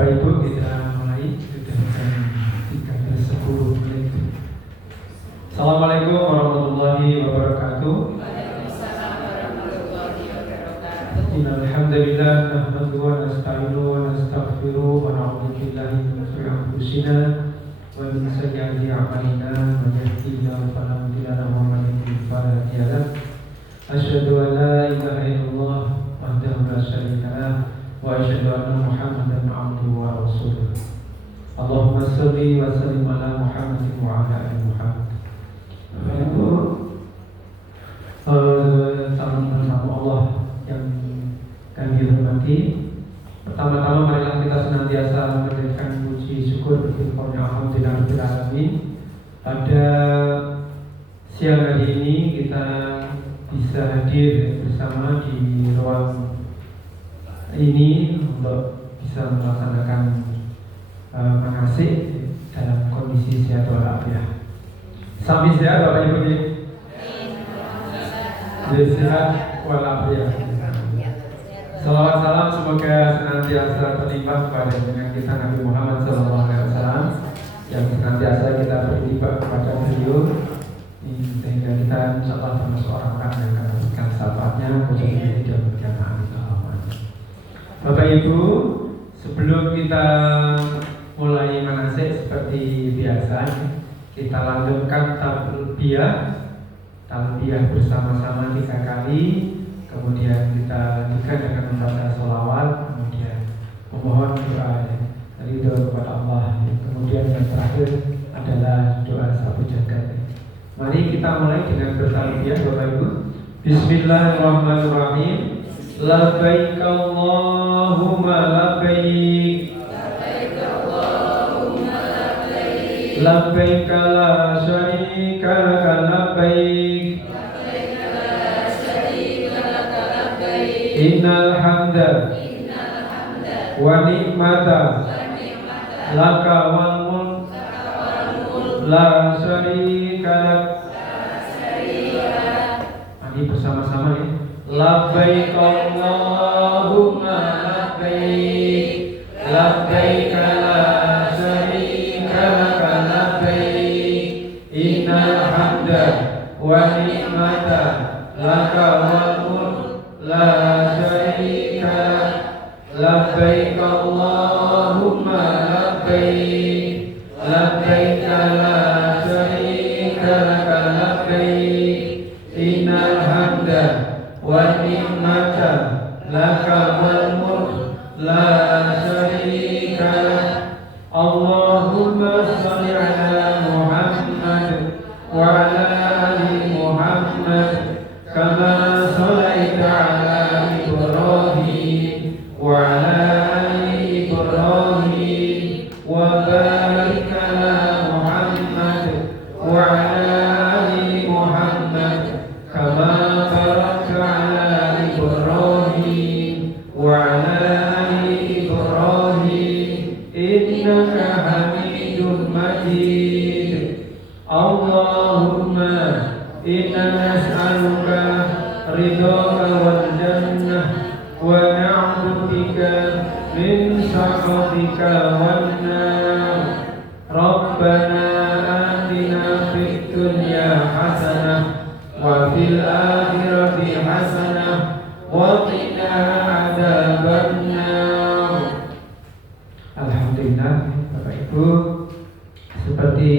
Bapak Ibu, kita mulai sudah jam 13.10 menit. Assalamualaikum warahmatullahi wabarakatuh. Waalaikumsalam warahmatullahi wabarakatuh. Innalhamdulillah nahmaduhu wa nasta'inuhu wa nastaghfiruh wa na'udzu billahi min shururi anfusina wa min sayyiati a'malina man yahdihillahu fala mudilla lahu wa man yudlil fala hadiya lahu. Asyhadu an la ilaha illallah wahdahu la syarika lahu wa asyhadu anna Muhammadan abduhu wa rasuluh. Allahumma shalli wa sallim ala Muhammadin wa ala ali Muhammad. Itu tamu Allah yang kami hormati. Pertama-tama marilah kita senantiasa menjadikan puji syukur bagi Alhamdulillah rabbil alamin. Pada siang hari ini kita bisa hadir bersama di ruang ini untuk bisa melaksanakan manasik dalam kondisi sehat walafiat. Sami sehat Bapak Ibu ini. Sehat walafiat. Salawat salam semoga senantiasa terlimpah kepada junjungan kita Nabi Muhammad SAW yang senantiasa kita berlimpah kepada beliau sehingga kita insyaallah termasuk orang-orang yang akan memberikan syafaatnya khususnya di berjamaah. Bapak Ibu, sebelum kita mulai manasik seperti biasa, kita lanjutkan talbiyah bersama-sama 3 kali. Kemudian kita lanjutkan dengan membaca sholawat, kemudian memohon doa dari doa kepada Allah. Kemudian yang terakhir adalah doa sapu jagat. Mari kita mulai dengan bertalbiyah Bapak Ibu. Bismillahirrahmanirrahim. Labbaik Allahumma labbaik. Labbaik Allahumma labbaik. Labbaik la syarika laka labbaik. Labbaik la syarika laka labbaik. Innal hamda wa ni'mata laka wal mulk la syarika lak. Mari bersama-sama ya. Labbaik Allahumma labbaik. Labbaik la syarika laka labbaik. Innal hamda wa ni'mata laka wal mulk la syarika lak. Labbaik Allahumma labbaik. Labbaik la syarika laka labbaik. Innal hamda wa ni'mata laka wal mulk la syarika lak. Allahumma shalli ala Muhammad wa ala ali Muhammad kama shallaita ala Ibrahim wa ala ali Ibrahim wa barik ala Muhammad wa ala ali Muhammad kama barakta ala Ibrahim wa ala ali Ibrahim innaka Hamidum Majid. Allahumma inna nas'aluka ridhaka wal jannah wa na'udzubika min sakhatika wan nar. Rabbana atina fid dunya hasanah wa fil akhirati hasanah wa qina adzabannar. Alhamdulillah Bapak Ibu, seperti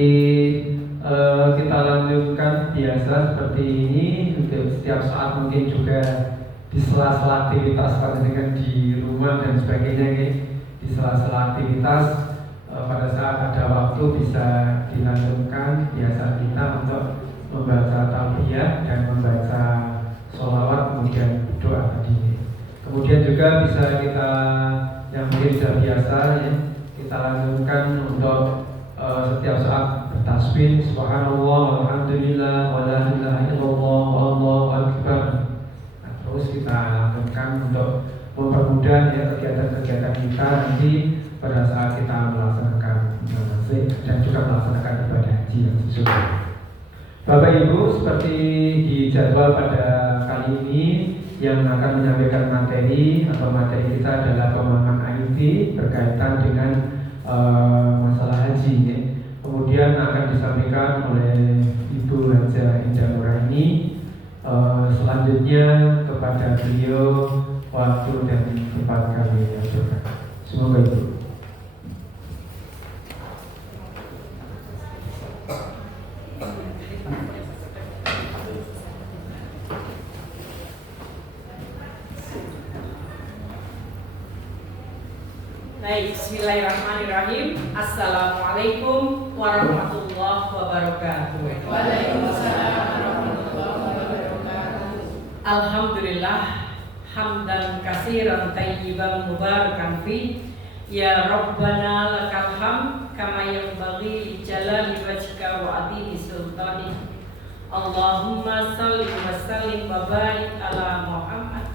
kita lanjutkan biasa seperti ini untuk setiap saat, mungkin juga di sela-sela aktivitas dengan di rumah dan sebagainya, di sela-sela aktivitas pada saat ada waktu bisa dilanjutkan biasa kita untuk membaca talbiyah dan membaca sholawat kemudian doa tadi. Kemudian juga bisa kita yang mungkin sudah biasa ya, kita lanjutkan untuk setiap saat bertasbih subhanallah walhamdulillah wa la ilaha illallah wallahu akbar. Nah, terus kita lanjutkan untuk mempermudah ya kegiatan-kegiatan kita nanti pada saat kita melaksanakan manasik dan juga melaksanakan ibadah haji yang sesungguhnya. Bapak Ibu, seperti di jadwal pada kali ini yang akan menyampaikan materi atau materi kita adalah pengembangan IT Aktiviti berkaitan dengan masalah haji ya. Kemudian akan disampaikan oleh Ibu Haja Indah Nuraini. Selanjutnya kepada beliau waktu dan tempat kami aturkan. Semoga Ibu. Baik, bismillahirrahmanirrahim. Assalamualaikum warahmatullahi wabarakatuh. Waalaikumsalam warahmatullahi wabarakatuh. Alhamdulillah, hamdan katsiran tayyiban mubarakan fi. Ya Rabbana lakal hamd kama yanbaghi li jalali wajhika wa adimi sultanik. Allahumma salli wa sallim wa barik ala Muhammad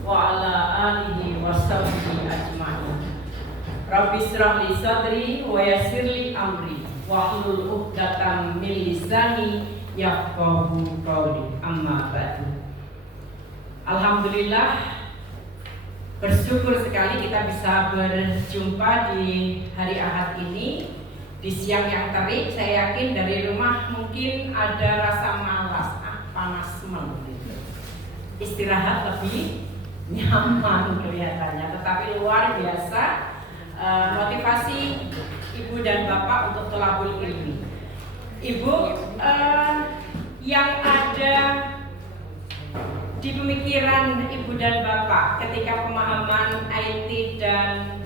wa ala alihi wa sahbihi ajma'in. Rabbi shrah li sadri wa yassir li amri wahlul 'uqdatam min lisani yafqahu qawli. Amma ba'du. Alhamdulillah, bersyukur sekali kita bisa berjumpa di hari Ahad ini di siang yang terik. Saya yakin dari rumah mungkin ada rasa malas, panas gitu. Istirahat lebih nyaman kelihatannya, tetapi luar biasa motivasi Ibu dan Bapak untuk thalabul ilmi. Ibu, yang ada di pemikiran Ibu dan Bapak ketika pemahaman IT dan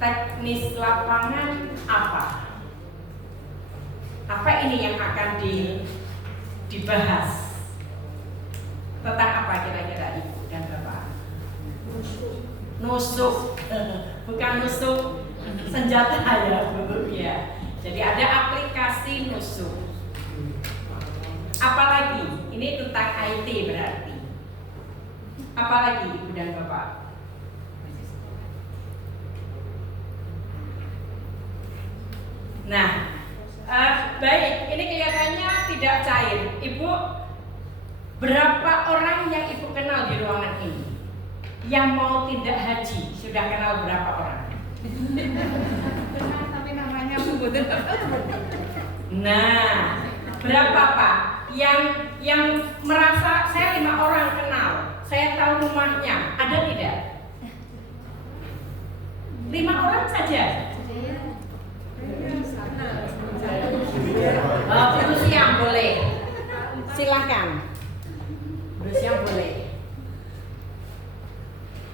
teknis lapangan apa? Apa ini yang akan dibahas? Tentang apa kira-kira Ibu dan Bapak? Nusuk, bukan nusuk senjata ya Bu ya. Jadi ada aplikasi nusuk. Apalagi ini tentang IT berarti. Apalagi Ibu dan Bapak? Nah, baik. Ini kelihatannya tidak cair. Ibu, berapa orang yang Ibu kenal di ruangan ini? Yang mau tidak haji, sudah kenal berapa orang? Tapi namanya aku betul. Nah, berapa Pak? Yang merasa saya 5 orang kenal, saya tahu rumahnya, ada tidak? 5 orang saja. Guru siang boleh, silahkan. Guru siang boleh.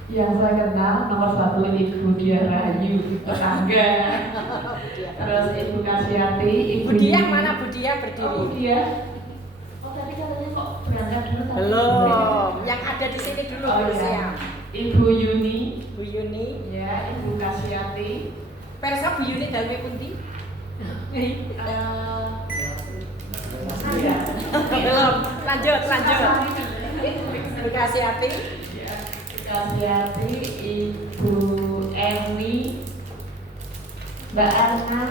Yang saya kenal nomor 1 Ibu Diah Rahayu, tetangga. Terus Ibu Kasiati, Ibu Diah mana? Bu Diah berdiri. Oh, Bu Diah. Oh, tadi katanya kok berangkat dulu. Belum. Yang ada di sini dulu. Oh, Guru iya. siang. Ibu Yuni, Bu Yuni. ya, Ibu Kasiati. Persa Bu Yuni daleme pundi? Saya. Belum. Lanjut. Bu Kasiati. Kasiati, Ibu Eni, Mbak Erna,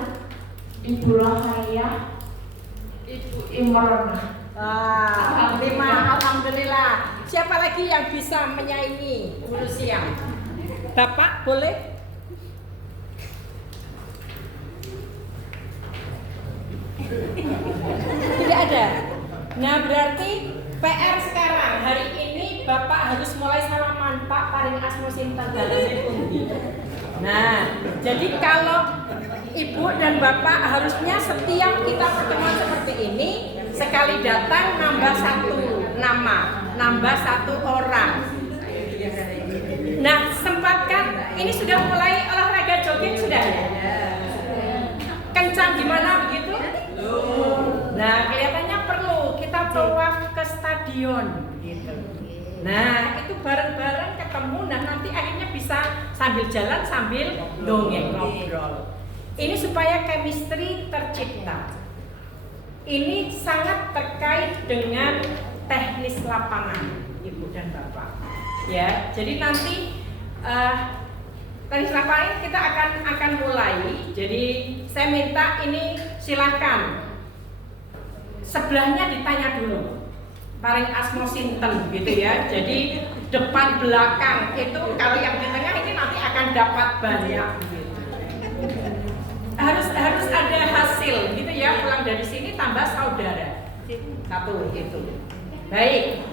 Ibu Rohaya, Ibu Imrona. Wah, 5, alhamdulillah. Siapa lagi yang bisa menyaingi guru siang? Bapak boleh? Tidak ada. Nah, berarti PR sekarang hari ini Bapak harus mulai salaman, Pak paring asmo sinten daleme pundi. Nah, jadi kalau Ibu dan Bapak harusnya setiap kita pertemuan seperti ini, sekali datang nambah 1 nama, nambah 1 orang. Nah, sempatkan, ini sudah mulai olahraga jogging sudah ya? Kencang gimana begitu? Nah, kelihatannya perlu kita tawaf ke stadion gitu. Nah, itu bareng-bareng ketemu dan nanti akhirnya bisa sambil jalan sambil dongeng ngobrol. Ini supaya chemistry tercipta. Ini sangat terkait dengan teknis lapangan, Ibu dan Bapak. Ya, jadi nanti teknis lapangan kita akan mulai. Jadi saya minta ini silakan sebelahnya ditanya dulu. Paling asmo sinten gitu ya. Jadi depan belakang itu kalau yang di tengah ini nanti akan dapat banyak gitu. Harus ada hasil gitu ya, pulang dari sini tambah saudara. Satu itu. Baik.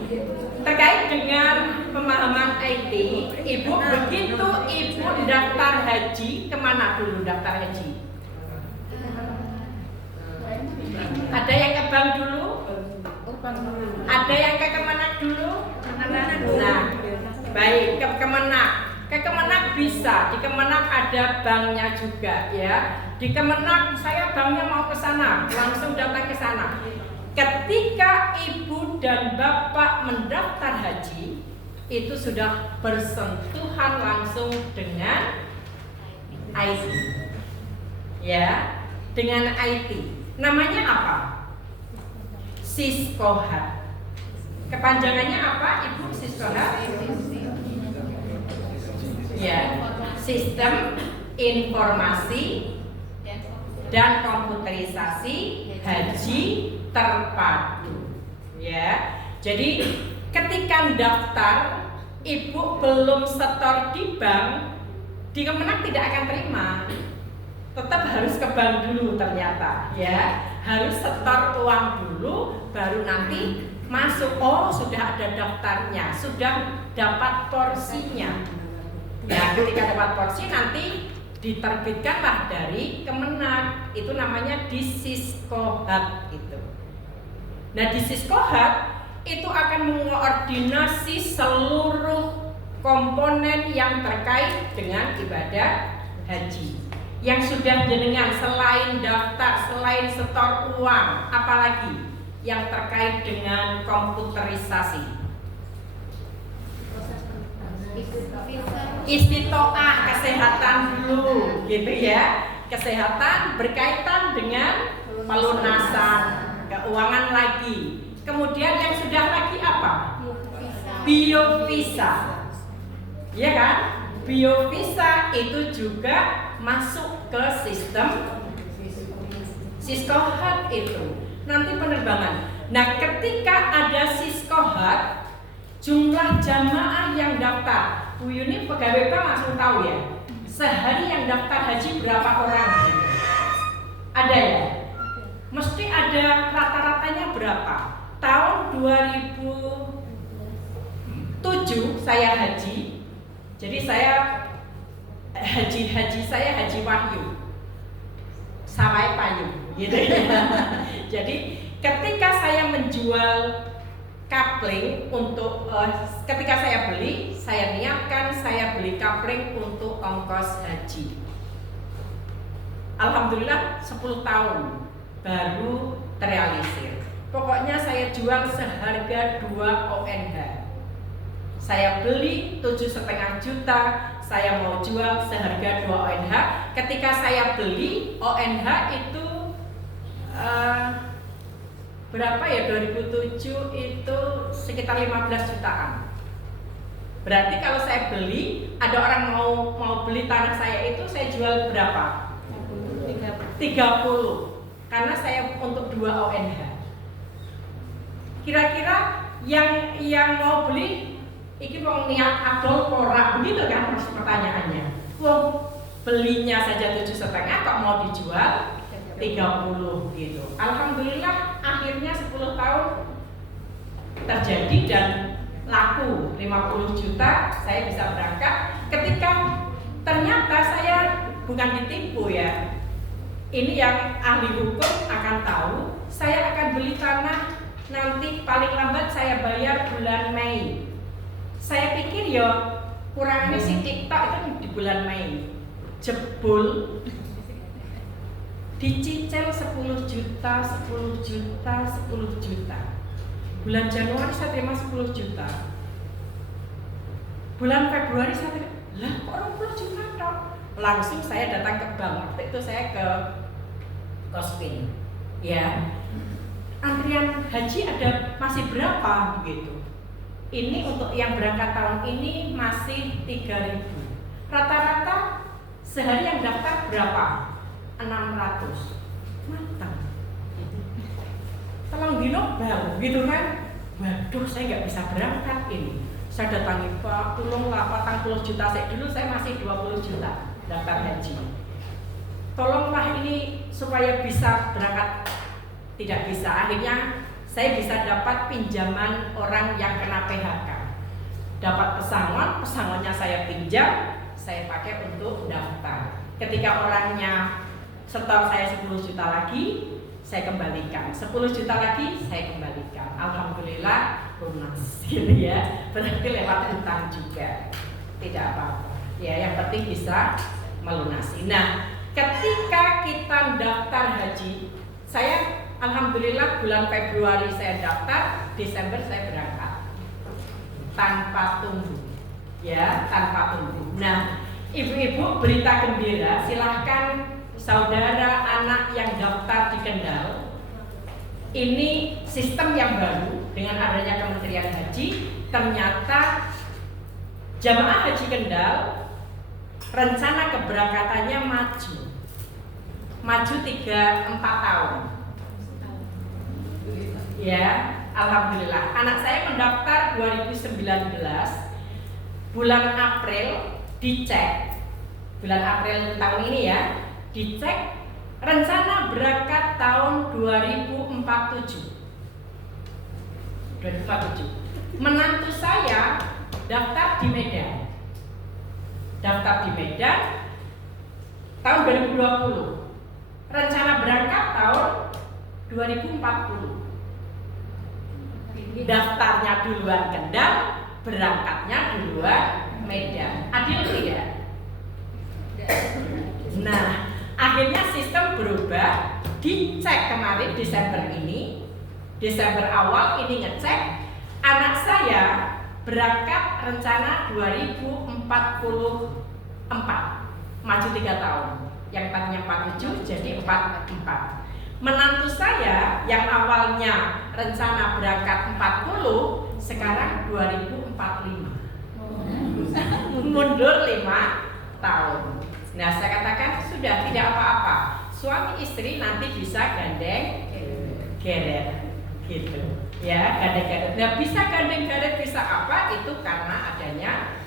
Terkait dengan pemahaman IT, Ibu begitu Ibu daftar haji, kemana dulu daftar haji? Ada yang ke bank dulu? Ada yang ke Kemenak dulu? Nah, baik, ke Kemenak. Ke Kemenak bisa, di Kemenak ada banknya juga ya. Di Kemenak saya banknya mau ke sana, langsung datang ke sana. Ketika ibu dan bapak mendaftar haji, itu sudah bersentuhan langsung dengan IT. Ya, dengan IT. Namanya apa? Siskohat. Kepanjangannya apa, Ibu? Siskohat? Ya, Sistem Informasi dan Komputerisasi Haji Terpadu. Ya, jadi ketika daftar, Ibu belum setor di bank, di Kemenak tidak akan terima. Tetap harus ke bank dulu ternyata, ya. Harus setor uang dulu, baru nanti masuk. Oh, sudah ada daftarnya, sudah dapat porsinya. Ya, ketika dapat porsi nanti diterbitkanlah dari Kemenak. Itu namanya di Siskohat itu. Nah, di Siskohat itu akan mengoordinasi seluruh komponen yang terkait dengan ibadah haji. Yang sudah jenengan selain daftar, selain setor uang, apalagi yang terkait dengan komputerisasi. Istitoah, kesehatan dulu, gitu ya. Kesehatan berkaitan dengan pelunasan, keuangan lagi. Kemudian yang sudah lagi apa? Biovisa. Ya kan? Biovisa itu juga masuk ke sistem Siskohat itu. Nanti penerbangan. Nah, ketika ada Siskohat, jumlah jamaah yang daftar, Bu Yuni pegawai bank langsung tahu ya. Sehari yang daftar haji berapa orang? Ada ya? Mesti ada rata-ratanya berapa? Tahun 2007 saya haji. Jadi saya haji saya haji wahyu. Sampai payu gitu ya. Jadi ketika saya menjual kapling untuk ketika saya beli, saya niatkan saya beli kapling untuk ongkos haji. Alhamdulillah 10 tahun baru terrealisir. Pokoknya saya jual seharga 2 ONH. Saya beli 7,5 juta, saya mau jual seharga 2 ONH. Ketika saya beli ONH itu berapa ya, 2007 itu sekitar 15 jutaan. Berarti kalau saya beli, ada orang mau beli tanah saya itu saya jual berapa? 30. Karena saya untuk 2 ONH. Kira-kira yang mau beli iki wong niat adol ora, begitu kan pertanyaannya. Wong belinya saja 7,5 kok mau dijual 30 gitu. Alhamdulillah akhirnya 10 tahun terjadi dan laku 50 juta, saya bisa berangkat. Ketika ternyata saya bukan ditipu ya. Ini yang ahli hukum akan tahu, saya akan beli tanah nanti paling lambat saya bayar bulan Mei. Saya pikir ya kurangnya si TikTok itu di bulan Mei. Jebul dicicil 10 juta, 10 juta, 10 juta. Bulan Januari saya terima 10 juta. Bulan Februari saya terima, lah kok 20 juta toh? Langsung saya datang ke bank. Waktu itu saya ke Kospin. Ya. Antrian haji ada masih berapa begitu? Ini untuk yang berangkat tahun ini masih 3.000. Rata-rata sehari yang daftar berapa? 600. Matang. Telang dino baru gitu kan. Waduh, saya nggak bisa berangkat ini. saya datangi, Pak, tolonglah 40 juta, dulu saya masih 20 juta daftar haji. Tolonglah ini supaya bisa berangkat. Tidak bisa, akhirnya saya bisa dapat pinjaman orang yang kena PHK. Dapat pesangonnya saya pinjam, saya pakai untuk daftar. Ketika orangnya setor saya 10 juta lagi, saya kembalikan. 10 juta lagi, saya kembalikan. Alhamdulillah lunas, gitu ya. Berarti lewat hutang juga, tidak apa-apa. Ya, yang penting bisa melunasi. Nah, ketika kita daftar haji, saya alhamdulillah bulan Februari saya daftar, Desember saya berangkat tanpa tunggu, ya, tanpa tunggu. Nah, ibu-ibu, berita gembira, silahkan saudara anak yang daftar di Kendal. Ini sistem yang baru dengan adanya Kementerian Haji. Ternyata jamaah haji Kendal rencana keberangkatannya maju 3-4 tahun. Ya, alhamdulillah. Anak saya mendaftar 2019, bulan April dicek, bulan April tahun ini ya, dicek rencana berangkat tahun 2047. Menantu saya daftar di Medan. Daftar di Medan tahun 2020. Rencana berangkat tahun 2040. Daftarnya duluan Kendal, berangkatnya duluan Medan. Adil tidak? Nah, akhirnya sistem berubah. Dicek kemarin Desember ini, Desember awal ini ngecek, anak saya berangkat rencana 2044, maju 3 tahun. Yang tadinya 47 jadi 44. Menantu saya yang awalnya rencana berangkat 40, sekarang 2045. Mundur 5 tahun. Nah, saya katakan sudah tidak apa-apa. Suami istri nanti bisa gandeng geret gitu. Ya, gandeng geret. Nah, bisa gandeng geret bisa apa? Itu karena adanya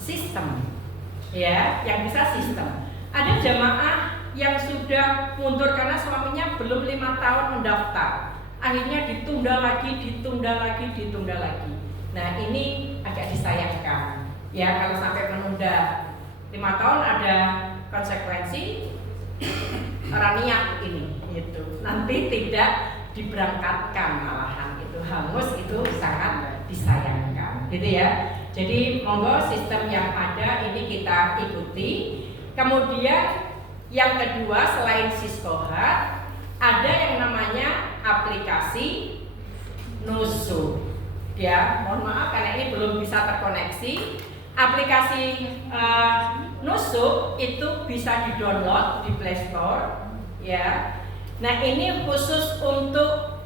sistem. Ya, yang bisa sistem. Ada jamaah yang sudah mundur karena suaminya belum 5 tahun mendaftar. Akhirnya ditunda lagi. Nah, ini agak disayangkan. Ya, kalau sampai menunda 5 tahun ada konsekuensi orang niat ini gitu. Nanti tidak diberangkatkan, malahan itu hangus, itu sangat disayangkan gitu ya. Jadi monggo sistem yang ada ini kita ikuti. Kemudian yang kedua, selain Siskohat, ada yang namanya aplikasi Nusuk. Ya, mohon maaf karena ini belum bisa terkoneksi. Aplikasi Nusuk itu bisa di-download di Play Store. Ya, nah ini khusus untuk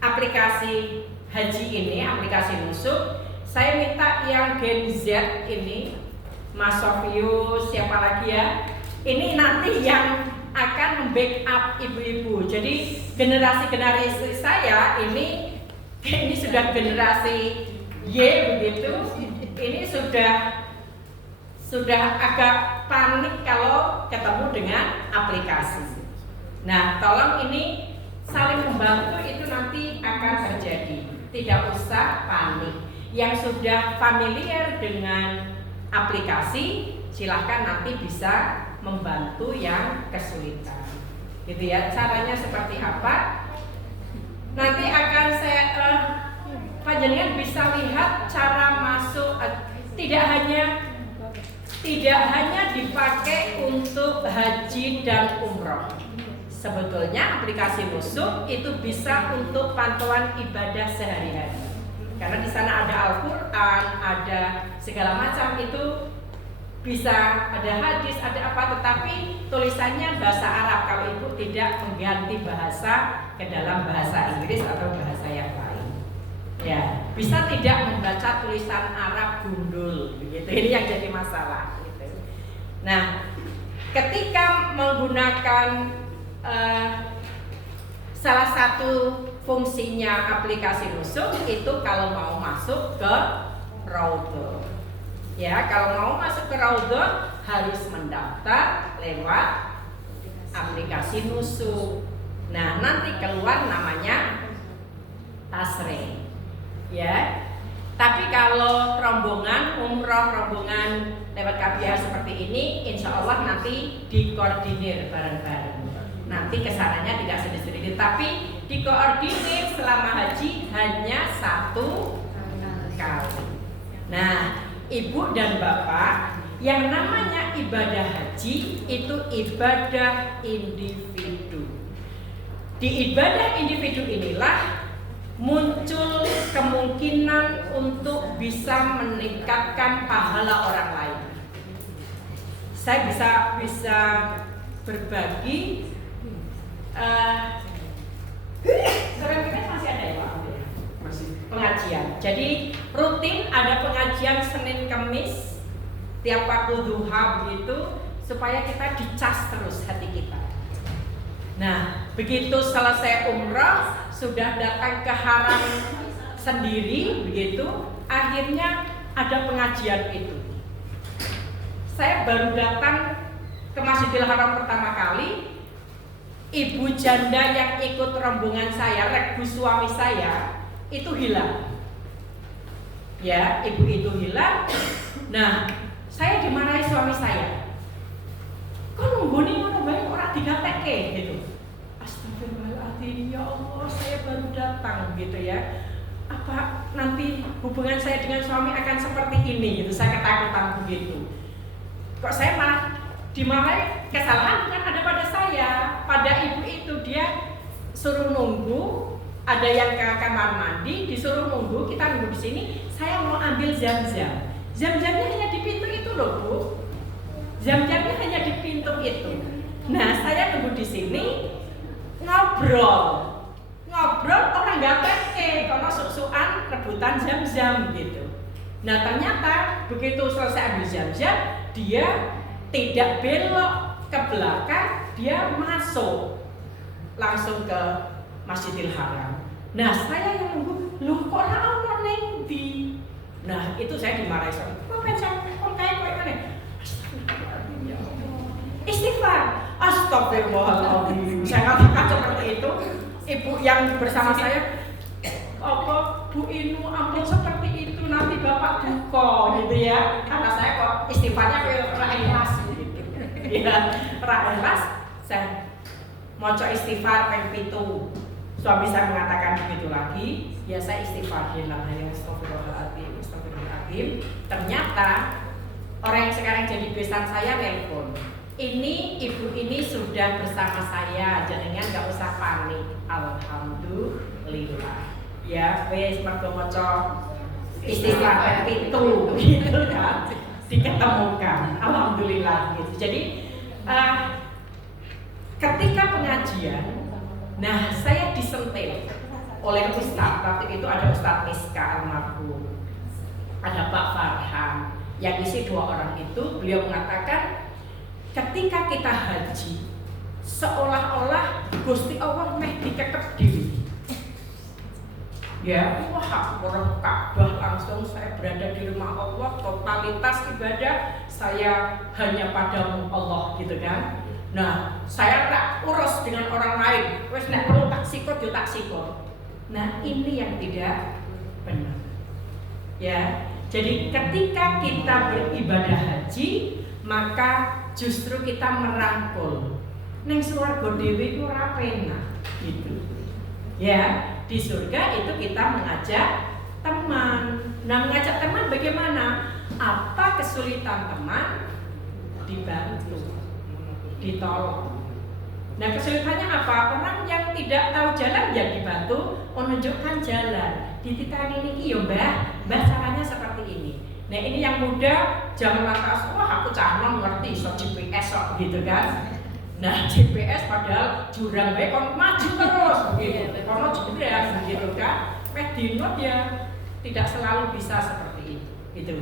aplikasi haji ini, aplikasi Nusuk. Saya minta yang Gen Z ini, Mas Sofius, siapa lagi ya? Ini nanti yang akan membackup ibu-ibu. Jadi generasi saya ini sudah generasi Y begitu. Ini sudah agak panik kalau ketemu dengan aplikasi. Nah, tolong ini saling membantu, itu nanti akan terjadi. Tidak usah panik. Yang sudah familiar dengan aplikasi, silahkan nanti bisa membantu yang kesulitan. Gitu ya, caranya seperti apa? Nanti akan saya panjenengan bisa lihat cara masuk. Tidak hanya dipakai untuk haji dan umroh. Sebetulnya aplikasi Nusuk itu bisa untuk pantauan ibadah sehari-hari. Karena di sana ada Al-Quran, ada segala macam, itu bisa ada hadis, ada apa, tetapi tulisannya bahasa Arab. Kalau ibu tidak mengganti bahasa ke dalam bahasa Inggris atau bahasa yang lain, ya bisa tidak membaca tulisan Arab gundul, begitu. Ini yang jadi masalah. Gitu. Nah, ketika menggunakan salah satu fungsinya aplikasi nusuk itu kalau mau masuk ke Raudhah. Ya, kalau mau masuk ke Raudhah harus mendaftar lewat aplikasi nusuk. Nah, nanti keluar namanya tasre. Ya. Tapi kalau rombongan umroh, rombongan lewat KBH seperti ini, insya Allah nanti dikoordinir bareng-bareng. Nanti kesananya tidak sendiri-sendiri, tapi dikoordinir selama haji hanya 1 kali. Nah, Ibu dan Bapak, yang namanya ibadah haji itu ibadah individu. Di ibadah individu inilah muncul kemungkinan untuk bisa meningkatkan pahala orang lain. Saya bisa berbagi. Sekarang kita masih ada ya Pak? Masih. Pengajian. Jadi rutin ada pengajian Senin Kamis tiap waktu duha begitu supaya kita dicas terus hati kita. Nah, begitu selesai umrah sudah datang ke haram sendiri begitu, akhirnya ada pengajian itu. Saya baru datang ke Masjidil Haram pertama kali, ibu janda yang ikut rombongan saya, regu suami saya, itu hilang. Ya, ibu itu hilang. Nah, saya dimarahi suami saya. Kok nungguni ngono bae ora digatekke gitu. Astagfirullahaladzim, ya Allah, saya baru datang gitu ya. Apa nanti hubungan saya dengan suami akan seperti ini gitu. Saya ketakutan begitu. Kok saya malah dimarahi? Kesalahan bukan ada pada saya, pada ibu itu. Dia suruh nunggu, ada yang ke kamar mandi, disuruh nunggu, kita nunggu di sini. Saya mau ambil zam-zam. Zam-zamnya hanya di pintu itu loh Bu. Zam-zamnya hanya di pintu itu. Nah, saya tunggu di sini ngobrol orang nggak peke, karena sok-sokan rebutan zam-zam gitu. Nah, ternyata begitu selesai ambil zam-zam, dia tidak belok ke belakang, dia masuk langsung ke Masjidil Haram. Nah, saya yang nunggu, loh kok ana ning ndi? Nah, itu saya dimarahi suami. Kok pencet kok kayak mana? Istighfar. Astagfirullahaladzim. Saya katakan seperti itu. Ibu yang bersama saya, apa Bu Inu ampun seperti itu, nanti Bapak duka gitu ya. Karena saya kok istighfarnya kayak ikhlas gitu. Ya, ikhlas. Saya maca istighfar ping 7. Suami saya mengatakan begitu lagi, ya saya istighfar dalam hal astagfirullahaladzim. Ternyata orang yang sekarang jadi besan saya nelpon. Ini ibu ini sudah bersama saya, jangan nggak usah panik. Alhamdulillah. Ya, wes mergo maca istighfar pintu gitu kan. Diketemukan. Alhamdulillah gitu. Jadi ketika pengajian, nah saya disentil oleh Ustadz. Waktu itu ada Ustadz Miska almarhum, ada Pak Farhan, yang isi 2 orang itu. Beliau mengatakan, ketika kita haji, seolah-olah Gusti Allah meh dikekep diri. Ya, wah, orang Ka'bah langsung saya berada di rumah Allah, totalitas ibadah saya hanya padamu Allah gitu kan. Nah, saya tak urus dengan orang lain. Wes nek perlu tak sikut yo tak sikut. Nah, ini yang tidak benar. Ya, jadi ketika kita beribadah haji, maka justru kita merangkul. Neng swarga dhewe iku ora penak gitu. Ya, di surga itu kita mengajak teman. Nah, mengajak teman bagaimana? Apa kesulitan teman dibantu, ditolong. Nah, kesulitannya apa? Orang yang tidak tahu jalan ya dibantu, menunjukkan jalan. Dititani niki yo Mbah caranya seperti ini. Nah, ini yang muda jangan lantas, wah aku cah ngerti so GPS kok gitu kan. Nah, GPS padahal jurang bae kon maju terus begitu. Kono jurang gitu kan. Medinot ya tidak selalu bisa seperti itu gitu.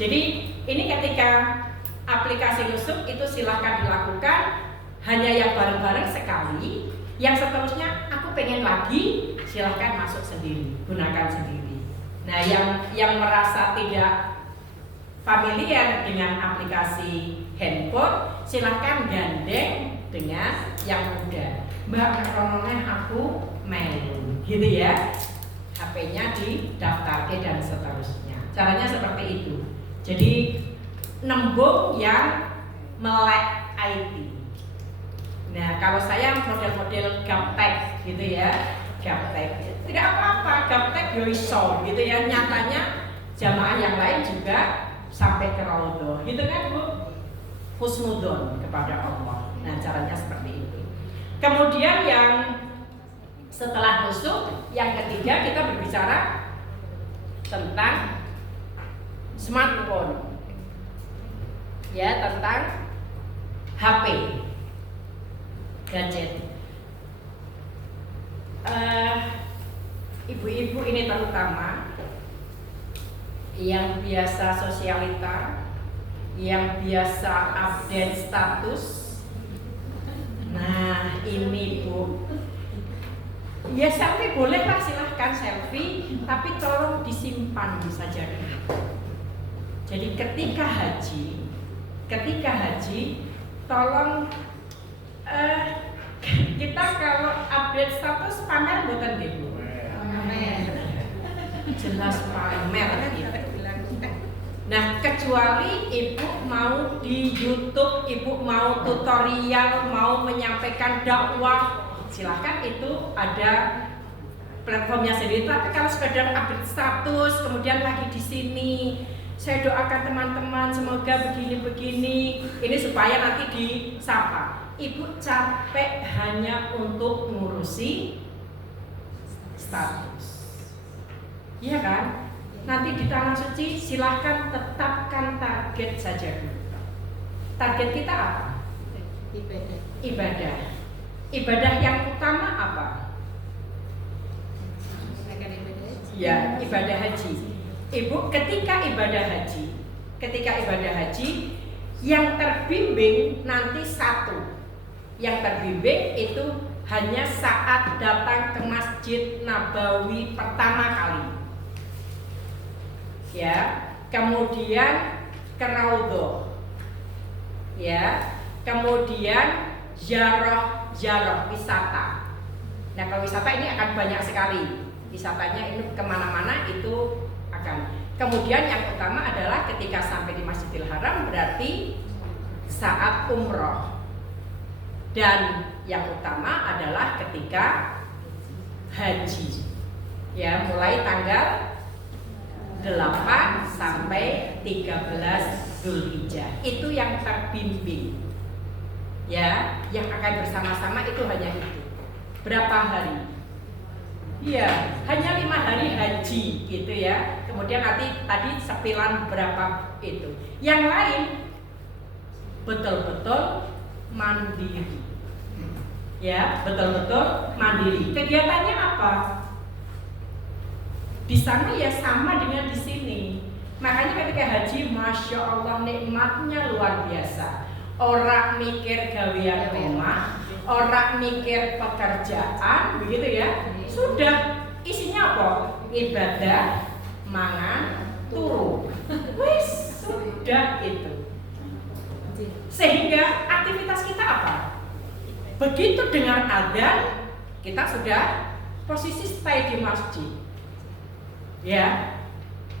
Jadi, ini ketika aplikasi nusuk itu silahkan dilakukan, hanya yang bareng-bareng sekali. Yang seterusnya aku pengen lagi, silahkan masuk sendiri, gunakan sendiri. Nah, yang merasa tidak familiar dengan aplikasi handphone, silahkan gandeng dengan yang muda. Mbak, krononya aku melu, gitu ya. HP-nya didaftarkan dan seterusnya. Caranya seperti itu. Jadi nembung yang melek IT. Nah, kalau saya model-model gaptek gitu ya, gaptek. Tidak apa-apa, gaptek yo iso gitu ya. Nyatanya jamaah yang lain juga sampai ke raudhah, gitu kan Bu? Husnudon kepada Allah. Nah, caranya seperti itu. Kemudian yang setelah khusyuk, yang ketiga kita berbicara tentang smartphone. Ya, tentang HP, gadget. Ibu-ibu ini terutama yang biasa sosialita, yang biasa update status. Nah, ini Bu. Ya selfie boleh lah, silahkan selfie, tapi tolong disimpan saja. Jadi ketika haji, tolong kita kalau update status pamer bukan gitu. Jelas pamer gitu. Nah, kecuali ibu mau di YouTube, ibu mau tutorial, mau menyampaikan dakwah, silahkan, itu ada platformnya sendiri. Tapi kalau sekedar update status, kemudian lagi di sini, saya doakan teman-teman semoga begini-begini, ini supaya nanti disapa. Ibu capek hanya untuk ngurusi status, iya kan? Nanti di tanah suci silahkan tetapkan target saja dulu. Target kita apa? Ibadah. Ibadah yang utama apa? Ya, ibadah haji. Ibu, ketika ibadah haji, yang terbimbing nanti satu. Yang terbimbing itu hanya saat datang ke Masjid Nabawi pertama kali. Ya, kemudian ke raudhah. Ya, kemudian ziarah wisata. Nah, kalau wisata ini akan banyak sekali. Wisatanya ini kemana-mana itu akan. Kemudian yang utama adalah ketika sampai di Masjidil Haram berarti saat umroh. Dan yang utama adalah ketika haji. Ya, mulai tanggal 8 sampai 13 Dzulhijjah. Itu yang terbimbing. Ya, yang akan bersama-sama itu hanya itu. Berapa hari? Iya, hanya 5 hari haji gitu ya. Kemudian nanti tadi sepilan berapa itu. Yang lain betul-betul mandiri. Ya, betul-betul mandiri. Kegiatannya apa? Di sana ya sama dengan di sini. Makanya ketika haji, masya Allah nikmatnya luar biasa. Orang mikir gawean rumah, orang mikir pekerjaan, begitu ya. Sudah isinya apa? Ibadah, mangan, turu. Wis, sudah itu. Sehingga aktivitas kita apa? Begitu dengar adzan, kita sudah posisi stay di masjid. Ya,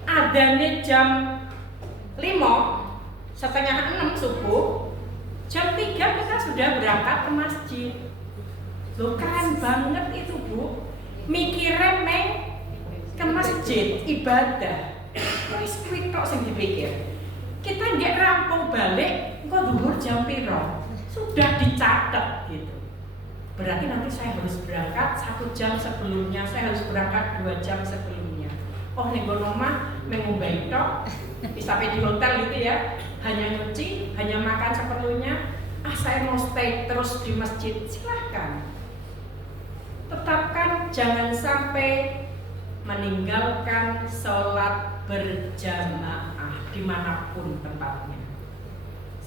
adzannya jam 5:30 subuh, jam 3 kita sudah berangkat ke masjid. Loh, keren banget itu Bu. Mikirin ke masjid ibadah. Wis kuwi tok sing dipikir. Kita nggak rampung balik, kok zuhur jam piro? Sudah dicatat gitu. Berarti nanti saya harus berangkat 1 jam sebelumnya, saya harus berangkat 2 jam sebelumnya. Oh, ning kono mah mengumbai tok, sampai di hotel gitu ya, hanya nyuci, hanya makan seperlunya. Saya mau stay terus di masjid, silahkan. Tetapkan jangan sampai meninggalkan sholat berjamaah dimanapun tempatnya.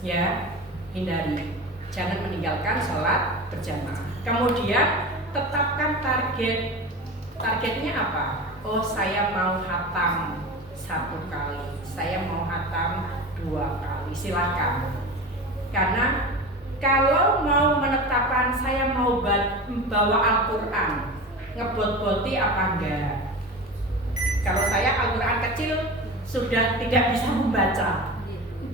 Ya, hindari, jangan meninggalkan sholat berjamaah. Kemudian tetapkan target Targetnya apa? Oh, saya mau hatam 1 kali, saya mau hatam 2 kali, silakan. Karena kalau mau menetapkan saya mau bawa Al-Quran, ngebot-boti apa enggak? Kalau saya Al-Quran kecil sudah tidak bisa membaca,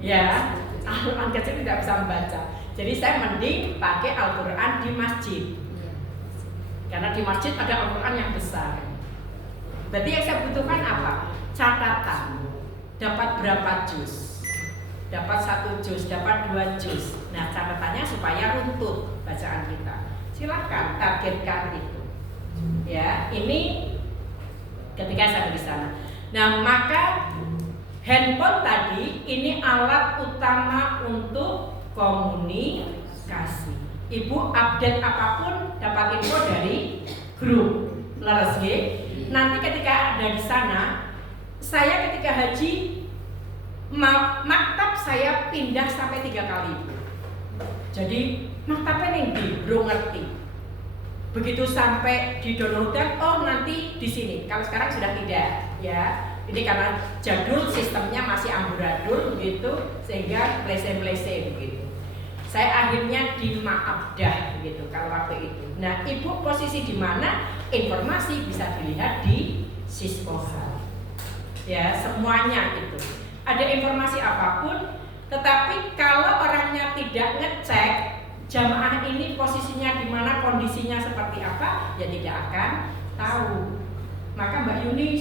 ya, Al-Quran kecil tidak bisa membaca. Jadi saya mending pakai Al-Quran di masjid, karena di masjid ada Al-Quran yang besar. Berarti yang saya butuhkan apa? Catatan. Dapat berapa juz? Dapat 1 juz, dapat 2 juz. Nah, catatannya supaya runtut bacaan kita. Silakan targetkan itu. Ya, ini ketika saya di sana. Nah, maka handphone tadi ini alat utama untuk komunikasi. Ibu update apapun dapat info dari grup. Leres nggih? Nanti ketika ada di sana, saya ketika haji maktab saya pindah sampai 3 kali. Jadi maktabnya ning belum ngerti. Begitu sampai di downloadan, oh nanti di sini. Kalau sekarang sudah tidak, ya. Ini karena jadul sistemnya masih amburadul begitu, sehingga plese-plese begitu. Saya akhirnya di Maabdah gitu kalau waktu itu. Nah, ibu posisi di mana? Informasi bisa dilihat di Sispoha. Ya, semuanya itu. Ada informasi apapun, tetapi kalau orangnya tidak ngecek jamaah ini posisinya di mana, kondisinya seperti apa, ya tidak akan tahu. Maka Mbak Yuni,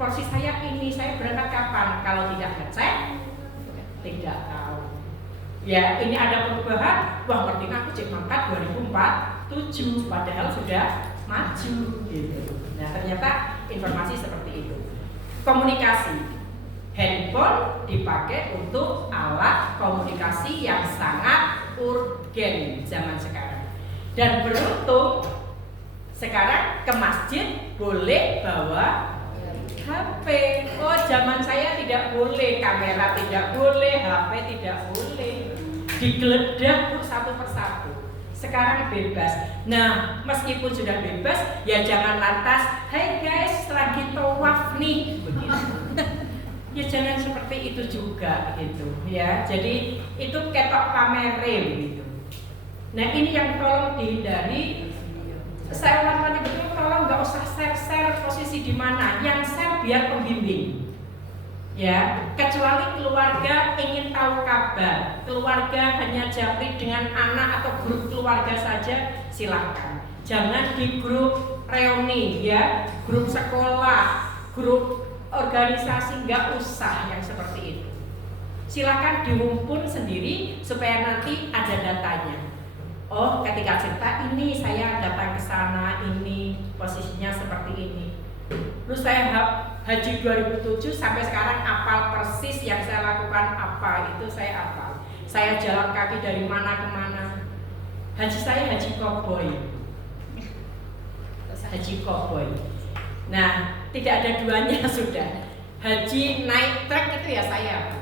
porsi saya ini, saya berangkat kapan? Kalau tidak ngecek, tidak tahu. Ya, ini ada perubahan. Wah, ngerti aku cek mangkat 2047, padahal sudah maju gitu. Nah, ternyata informasi seperti itu. Komunikasi. Handphone dipakai untuk alat komunikasi yang sangat urgen zaman sekarang. Dan beruntung sekarang ke masjid boleh bawa HP. Oh, zaman saya tidak boleh, kamera tidak boleh, HP tidak boleh. Digeledah satu persatu. Sekarang bebas. Nah, meskipun sudah bebas, ya jangan lantas, "Hai guys, lagi tawaf nih." Begitu. Ya jangan seperti itu juga gitu, ya. Jadi itu ketok pamerin gitu. Nah, ini yang tolong dihindari. Saya ulangi betul, tolong nggak usah share posisi di mana. Yang share biar pembimbing. Ya, kecuali keluarga ingin tahu kabar, keluarga hanya japri dengan anak atau grup keluarga saja, silahkan. Jangan di grup reuni, ya, grup sekolah, grup organisasi, nggak usah yang seperti itu. Silahkan dirumpun sendiri supaya nanti ada datanya. Oh, ketika cerita ini saya datang ke sana, ini posisinya seperti ini. Terus saya haji 2007 sampai sekarang apal persis yang saya lakukan apa, itu saya apal. Saya jalan kaki dari mana ke mana. Haji saya haji koboi. Haji koboi. Nah, tidak ada duanya sudah. Haji naik trek itu ya saya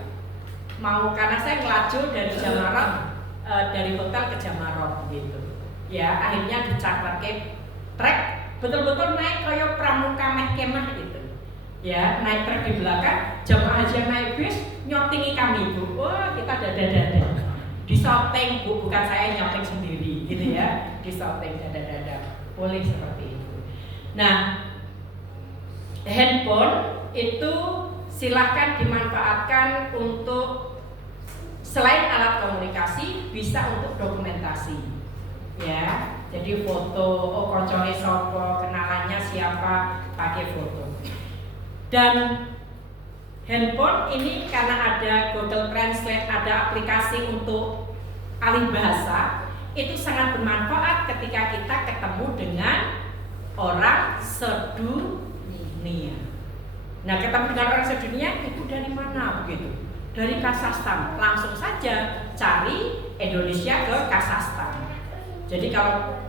mau, karena saya ngelaju dari Jamarot, dari hotel ke Jamarot gitu. Ya, akhirnya dicakar ke trek, betul-betul naik kayak pramuka meh kemah gitu. Ya, naik trek di belakang, jamaah haji yang naik bis nyotingi kami, Bu. Wah, kita dada-dada. Disoting, Bu, bukan saya nyoting sendiri gitu ya. Disoting dada-dada. Boleh seperti itu. Nah, handphone itu silahkan dimanfaatkan untuk selain alat komunikasi, bisa untuk dokumentasi, ya. Jadi foto, oh koncone sopo, kenalannya siapa, pakai foto. Dan handphone ini karena ada Google Translate, ada aplikasi untuk alih bahasa, itu sangat bermanfaat ketika kita ketemu dengan orang sedunia. Nah, ketemu dengan orang sedunia itu dari mana begitu? Dari Kazakhstan. Langsung saja cari Indonesia ke Kazakhstan. Jadi kalau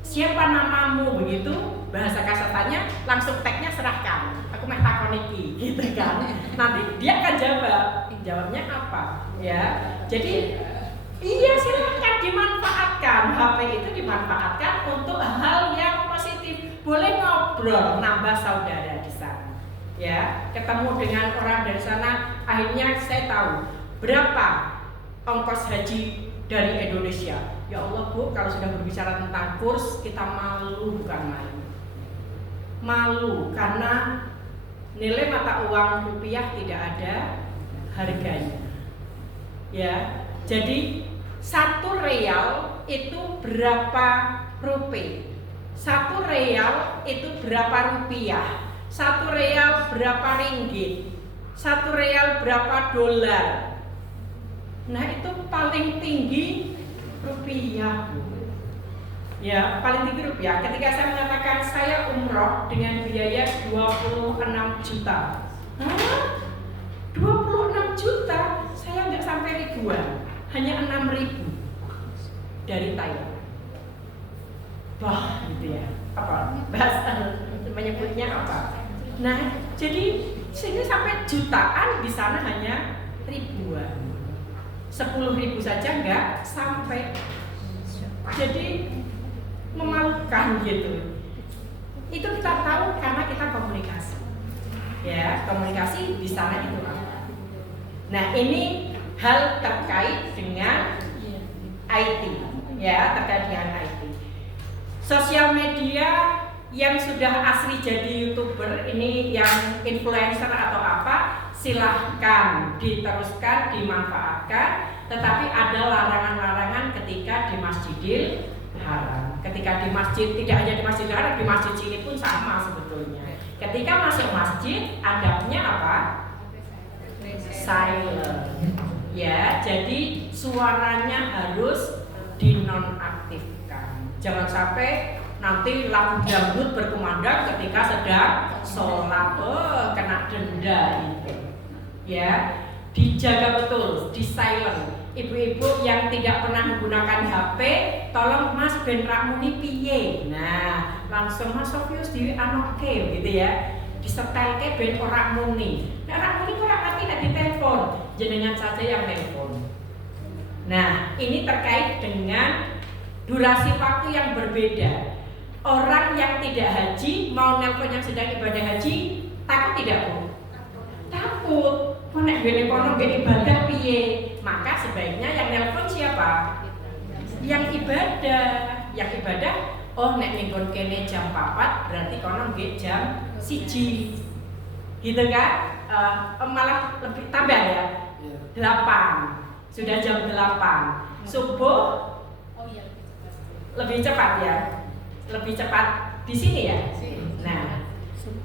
siapa namamu begitu, bahasa Kazakhstannya langsung tagnya serahkan. Aku meh takon iki, gitu kan. Nanti dia akan jawab. Jawabnya apa? Ya. Jadi iya, silakan dimanfaatkan. HP itu dimanfaatkan untuk hal yang positif, boleh ngobrol, nambah saudara di sana. Ya, ketemu dengan orang dari sana, akhirnya saya tahu berapa ongkos haji dari Indonesia. Ya Allah Bu, kalau sudah berbicara tentang kurs, kita malu bukan main. Malu karena nilai mata uang rupiah tidak ada harganya. Ya, jadi 1 real itu berapa rupiah? 1 real itu berapa rupiah? 1 real berapa ringgit? 1 real berapa dolar? Nah itu paling tinggi rupiah. Ya, paling tinggi rupiah. Ketika saya mengatakan saya umroh dengan biaya 26 juta. Hah? 26 juta? Saya nggak sampai ribuan, hanya 6.000 dari Thailand. Wah, gitu ya. Apa? Bahasa menyebutnya apa? Nah, jadi sehingga sampai jutaan di sana hanya ribuan. 10.000 saja nggak sampai. Jadi memalukan gitu. Itu kita tahu karena kita komunikasi. Ya, komunikasi di sana itu apa? Nah, ini hal terkait dengan IT. Ya, terkait dengan IT. Sosial media yang sudah asli jadi YouTuber, ini yang influencer atau apa, silahkan diteruskan, dimanfaatkan. Tetapi ada larangan-larangan ketika di Masjidil Haram. Ketika di masjid, tidak hanya di Masjidil Haram, di masjid sini pun sama sebetulnya. Ketika masuk masjid, adabnya apa? Silent. Ya, jadi suaranya harus dinonaktifkan. Jangan sampai nanti lagu dangdut berkumandang ketika sedang sholat, kena denda itu. Ya, dijaga betul, di silent. Ibu-ibu yang tidak pernah menggunakan HP, tolong Mas ben rakmuni piye. Nah, langsung Mas Sofius di anoke gitu ya. Disetelke ben ora muni. Nek ora muni ora ngerti nek ditelepon, jenengan saja yang telepon. Nah, ini terkait dengan durasi waktu yang berbeda. Orang yang tidak haji mau nelpon yang sedang ibadah haji, takut tidak Bu? Takut. Kok nek gene kono gene ibadah piye? Maka sebaiknya yang nelpon siapa? Yang ibadah. Yang ibadah, oh nek minggon kene jam 4 berarti kono nggih jam 1. Gitu kan? Malah lebih tambah ya. 8. Sudah jam 8. Subuh lebih cepat ya. Lebih cepat di sini ya. Nah,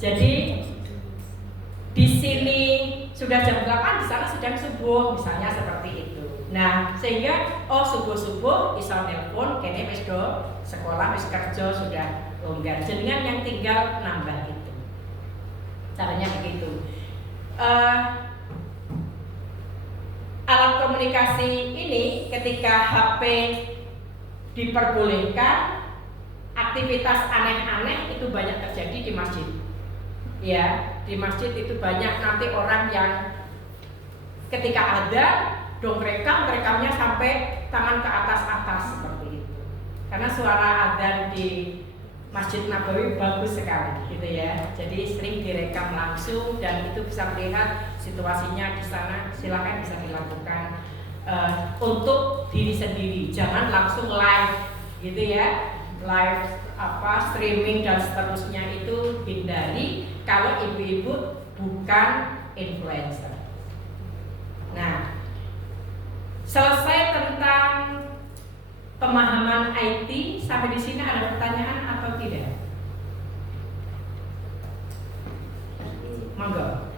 jadi di sini sudah jam 8, di sana sedang subuh, misalnya seperti itu. Nah, sehingga subuh-subuh iso nelpon kene wis do sekolah, wis kerja sudah longgar. Jenengan yang tinggal nambah itu. Caranya begitu. Alat komunikasi ini ketika HP diperbolehkan, aktivitas aneh-aneh itu banyak terjadi di masjid. Ya, di masjid itu banyak nanti orang yang ketika ada dong rekamnya sampai tangan ke atas seperti itu. Karena suara adzan di Masjid Nabawi bagus sekali gitu ya. Jadi sering direkam langsung dan itu bisa melihat situasinya di sana. Silakan bisa dilakukan untuk diri sendiri. Jangan langsung live gitu ya. Live streaming dan seterusnya itu hindari kalau ibu-ibu bukan influencer. Nah, selesai tentang pemahaman IT. Sampai di sini ada pertanyaan atau tidak? Monggo.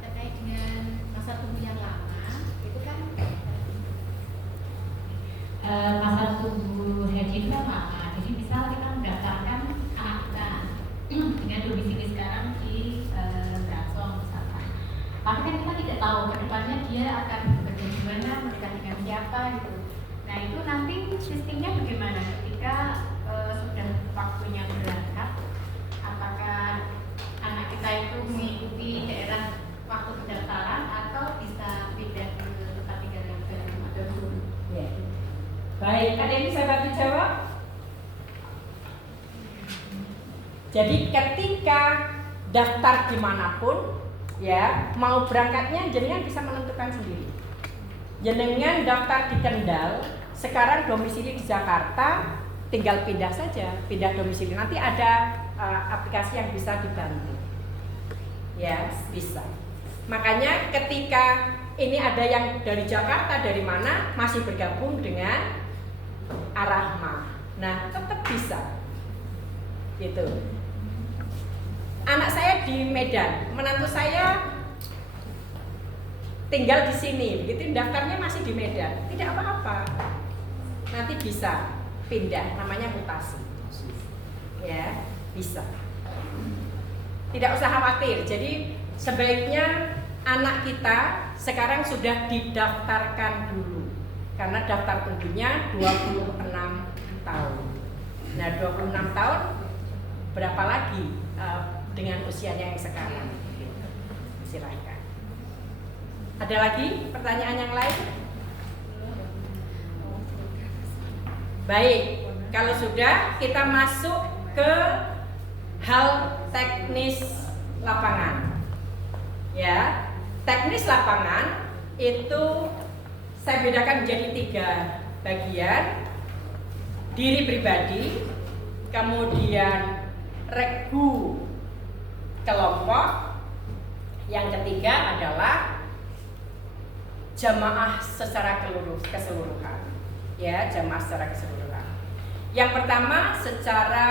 Terkait dengan masa tunggu yang lama, itu kan masa tunggu haji itu kan lama. Jadi misal kita mendaftarkan anak kita dengan domisili sekarang di Brasong misalkan. Tapi kan kita tidak tahu kedepannya dia akan bekerja di mana, menikah dengan siapa gitu. Nah itu nanti sistemnya bagaimana ketika sudah waktunya berangkat? Apakah anak kita itu mengikuti daerah waktu pendaftaran atau bisa pindah ke tempat tinggal yang baru? Ya. Baik, ada yang bisa bantu jawab? Jadi ketika daftar dimanapun, ya mau berangkatnya jenengan bisa menentukan sendiri. Jenengan daftar di Kendal, sekarang domisili di Jakarta, tinggal pindah saja, pindah domisili. Nanti ada aplikasi yang bisa dibantu. Ya, bisa. Makanya ketika ini ada yang dari Jakarta, dari mana, masih bergabung dengan Arahma. Nah, tetap bisa. Gitu. Anak saya di Medan, menantu saya tinggal di sini, begitu daftarnya masih di Medan, tidak apa-apa. Nanti bisa pindah, namanya mutasi. Ya, bisa. Tidak usah khawatir. Jadi sebaiknya anak kita sekarang sudah didaftarkan dulu. Karena daftar tunggunya 26 tahun. Nah, 26 tahun berapa lagi dengan usianya yang sekarang? Silahkan. Ada lagi pertanyaan yang lain? Baik, kalau sudah kita masuk ke hal teknis lapangan. Ya, teknis lapangan itu saya bedakan menjadi 3 bagian. Diri pribadi, kemudian regu kelompok, yang ketiga adalah jamaah secara keseluruhan. Ya, jamaah secara keseluruhan. Yang pertama secara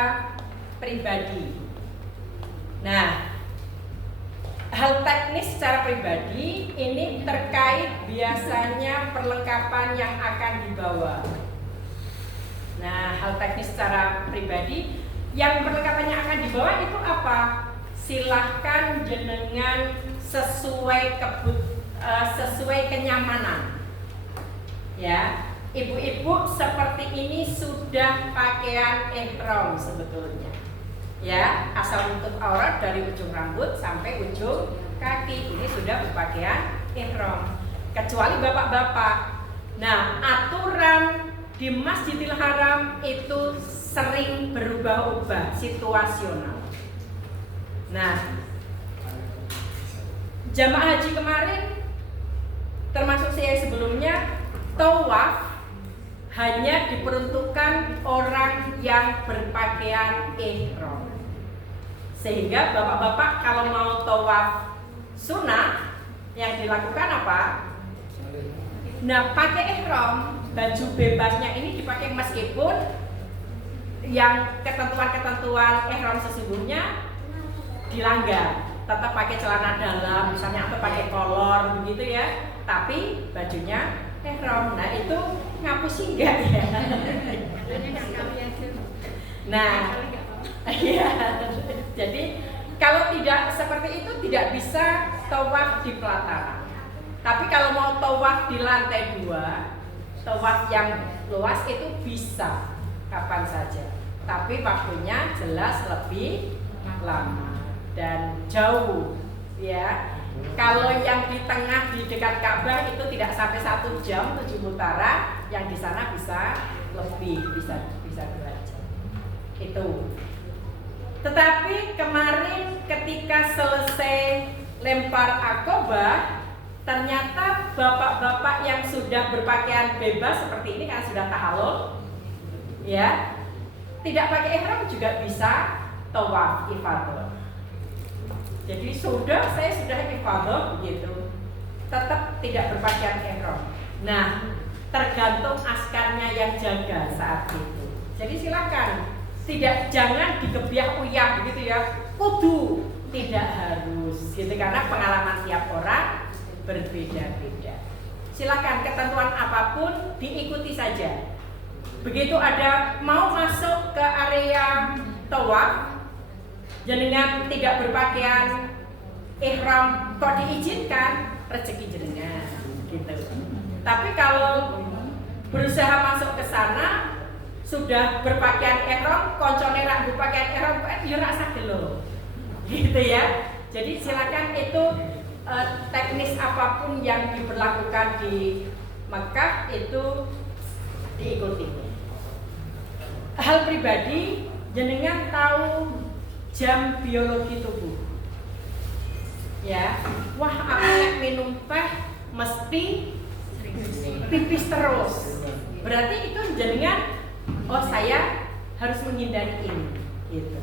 pribadi. Nah, hal teknis secara pribadi ini terkait biasanya perlengkapan yang akan dibawa. Nah, hal teknis secara pribadi yang perlengkapan yang akan dibawa itu apa? Silahkan jenengan sesuai kenyamanan. Ya, ibu-ibu seperti ini sudah pakaian ihram sebetulnya. Ya, asal nutup aurat dari ujung rambut sampai ujung kaki ini sudah berpakaian ihram. Kecuali bapak-bapak. Nah, aturan di Masjidil Haram itu sering berubah-ubah, situasional. Nah, jamaah haji kemarin termasuk saya sebelumnya, tawaf hanya diperuntukkan orang yang berpakaian ihram. Sehingga bapak-bapak kalau mau tawaf sunnah yang dilakukan apa? Nah, pakai ihram, baju bebasnya ini dipakai meskipun yang ketentuan-ketentuan ihram sesungguhnya dilanggar. Tetap pakai celana dalam, misalnya atau pakai kolor begitu ya. Tapi bajunya ihram. Nah, itu ngapusi enggak ya? Nah, iya. Jadi kalau tidak seperti itu tidak bisa tawaf di pelataran. Tapi kalau mau tawaf di lantai 2, tawaf yang luas itu bisa kapan saja. Tapi waktunya jelas lebih lama dan jauh, ya. Kalau yang di tengah di dekat Ka'bah itu tidak sampai 1 jam 7 mutara, yang di sana bisa lebih, bisa 2 jam. Itu. Tetapi kemarin ketika selesai lempar akobah, ternyata bapak-bapak yang sudah berpakaian bebas seperti ini kan sudah tahallul, ya, tidak pakai ihram juga bisa tawaf ifadah. Jadi saya sudah ifadah begitu, tetap tidak berpakaian ihram. Nah, tergantung askarnya yang jaga saat itu. Jadi silakan, jangan digebiah uyah begitu ya, kudu, tidak harus gitu, karena pengalaman tiap orang berbeda-beda. Silakan, ketentuan apapun diikuti saja. Begitu ada mau masuk ke area tawaf, jenengan tidak berpakaian ihram kok diizinkan, rezeki jenengan gitu. Tapi kalau berusaha masuk ke sana sudah berpakaian ihram, koncone rak berpakaian ihram, yo rasa gelo. Gitu ya. Jadi silakan, itu teknis apapun yang diberlakukan di Mekah itu diikuti. Hal pribadi, jenengan tahu jam biologi tubuh. Ya, wah aku nek minum teh mesti pipis terus. Berarti itu jenengan, oh saya harus menghindari ini, gitu.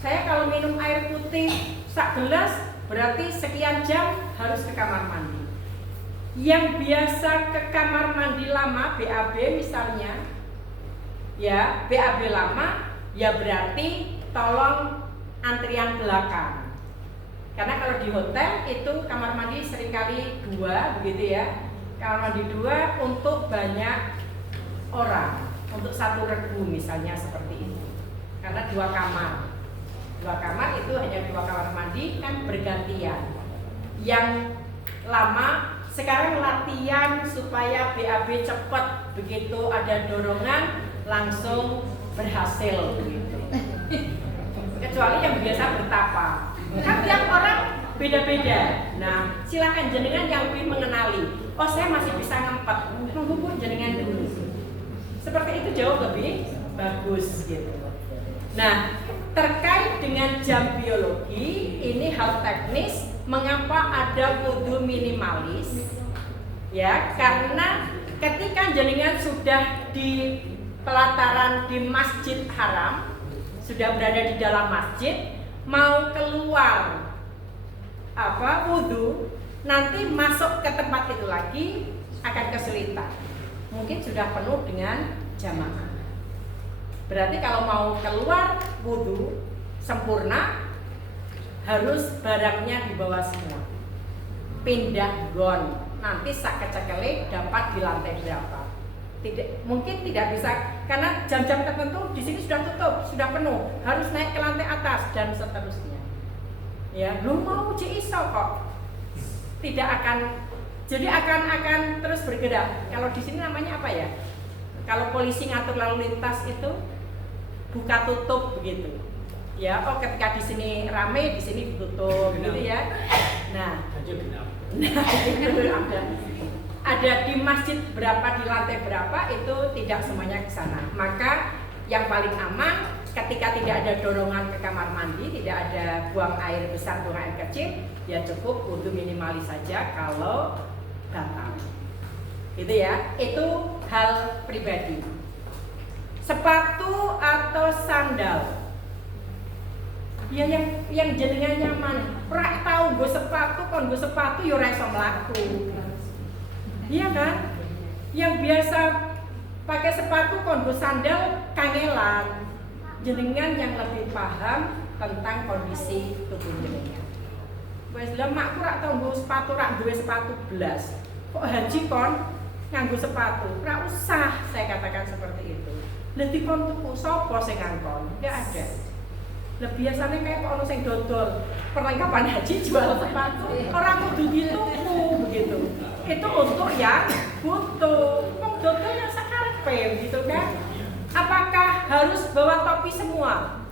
Saya kalau minum air putih sak gelas, berarti sekian jam harus ke kamar mandi. Yang biasa ke kamar mandi lama, BAB misalnya, ya BAB lama, ya berarti tolong antrian belakang. Karena kalau di hotel itu kamar mandi seringkali 2, begitu ya. Kamar mandi 2 untuk banyak orang, untuk 1 regu misalnya seperti itu. Karena 2 kamar. 2 kamar itu hanya 2 kamar mandi kan bergantian. Yang lama sekarang latihan supaya BAB cepat, begitu ada dorongan langsung berhasil begitu. Kecuali yang biasa bertapa. Kan tiap orang beda-beda. Nah, silakan jenengan yang lebih mengenali. Oh, saya masih bisa ngempet. Nunggu Bu jenengan dulu. Seperti itu jauh lebih bagus gitu. Nah, terkait dengan jam biologi, ini hal teknis. Mengapa ada wudu minimalis? Ya, karena ketika jenengan sudah di pelataran di Masjid Haram, sudah berada di dalam masjid, mau keluar wudu, nanti masuk ke tempat itu lagi akan kesulitan. Mungkin sudah penuh dengan jamaah. Berarti kalau mau keluar wudu sempurna, harus barangnya dibawa semua. Pindah gon, nanti sak kecekele dapat di lantai berapa. Mungkin tidak bisa karena jam-jam tertentu di sini sudah tutup, sudah penuh, harus naik ke lantai atas dan seterusnya. Ya, belum mau uji iso kok. Tidak akan, jadi akan terus bergerak. Kalau di sini namanya apa ya? Kalau polisi ngatur lalu lintas itu buka tutup begitu. Ya, oh ketika di sini ramai, di sini ditutup, gitu ya. Nah, ada di masjid berapa, di lantai berapa itu tidak semuanya ke sana. Maka yang paling aman ketika tidak ada dorongan ke kamar mandi, tidak ada buang air besar, buang air kecil, ya cukup wudu minimalis saja kalau batal. Gitu ya. Itu hal pribadi. Sepatu atau sandal. Ya yang jenengan nyaman. Ora tau nggo sepatu kon nggo sepatu ya ora iso mlaku. Iya kan? Yang biasa pakai sepatu kon nggo sandal kangelan. Jenengan yang lebih paham tentang kondisi tubuh jenengan. Wes lha makku ora tau nggo sepatu, ora duwe sepatu blas. Kok haji kon nganggo sepatu? Ora usah, saya katakan seperti itu. Lah dikon tuku sapa sing ngangkon? Enggak ada. Lah biasanya kayak ono sing dodol perlengkapan haji jual sepatu. Orang kudu dituku begitu. Itu untuk yang butuh. Wong dodol yang sakarepe gitu kan. Apakah harus bawa topi semua?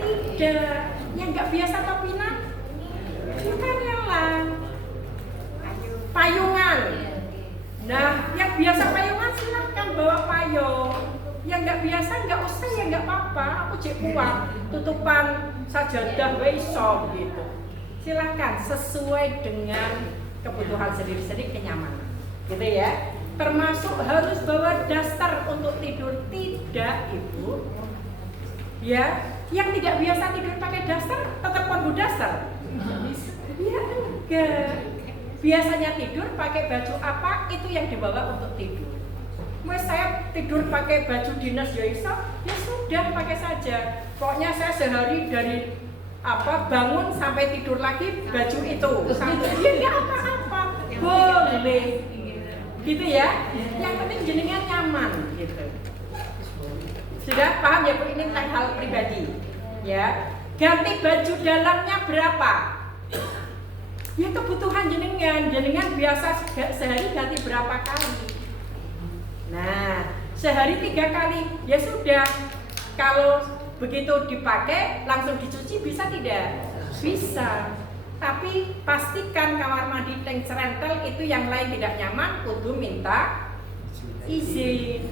Tidak. Yang enggak biasa topinan kangelan. Payungan. Nah, yang biasa payungan silahkan bawa payung. Yang nggak biasa nggak usah ya nggak apa-apa, aku cek kuat tutupan sajadah iso gitu. Silakan sesuai dengan kebutuhan sendiri-sendiri, kenyamanan gitu ya. Termasuk harus bawa daster untuk tidur, tidak Ibu ya. Yang tidak biasa tidur pakai daster tetap perlu daster ya enggak. Biasanya tidur pakai baju apa, itu yang dibawa untuk tidur. Mas saya tidur pakai baju dinas ya iso, ya sudah pakai saja. Pokoknya saya sehari dari bangun sampai tidur lagi baju itu. Sampai ya apa-apa, boleh. Gitu ya. Yang penting jenengan nyaman gitu. Sudah paham ya Bu, ini tentang hal pribadi. Ya. Ganti baju dalamnya berapa? Ya kebutuhan jenengan biasa sehari ganti berapa kali? Nah, sehari 3 kali, ya sudah. Kalau begitu dipakai, langsung dicuci bisa tidak? Bisa. Tapi pastikan kamar mandi tank serentel itu yang lain tidak nyaman, kudu minta izin.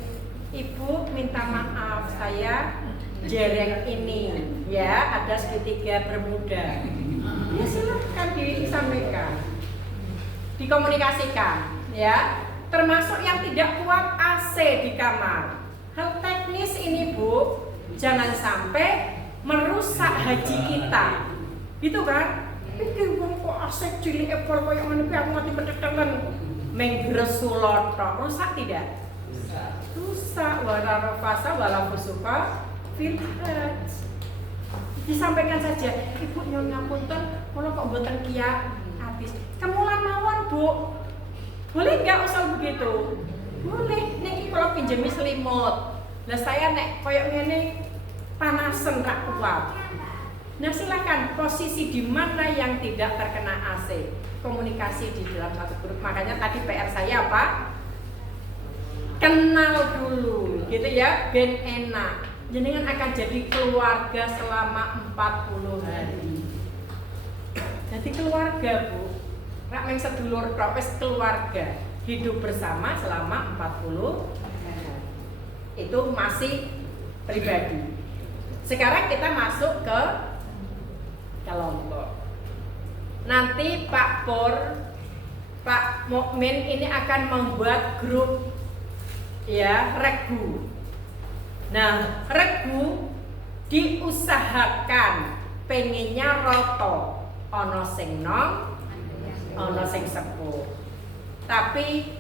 Ibu minta maaf, saya jereng ini ya, ada segitiga bermuda. Ya silahkan disampaikan, dikomunikasikan ya. Termasuk yang tidak kuat AC di kamar. Hal teknis ini Bu, jangan sampai merusak haji kita, gitu kan? Iki wong kok AC cilik epol koyo ngene iki aku mati pedhetelan menggresulot, rusak tidak? Rusak. Wala rafasa wala fusuka fil hajj. Disampaikan saja, Ibu nyuwun ngapunten, kula kok mboten kiat habis. Kemulan mawon Bu. Boleh nggak usul begitu? Boleh. Niki kalau pinjemi selimut. Lah saya nek koyok ngene panasen rak kuat. Nah silakan posisi di mana yang tidak terkena AC. Komunikasi di dalam satu grup. Makanya tadi PR saya apa? Kenal dulu, gitu ya, ben enak. Jenengan akan jadi keluarga selama 40 hari. Jadi keluarga Bu. Rak meng sedulur tok wis keluarga, hidup bersama selama 40 hari. Itu masih pribadi. Sekarang kita masuk ke kelompok. Nanti Pak Pur, Pak Mukmin ini akan membuat grup ya, regu. Nah, regu diusahakan pengennya roto, ono sing nom, ono sing sepuh. Tapi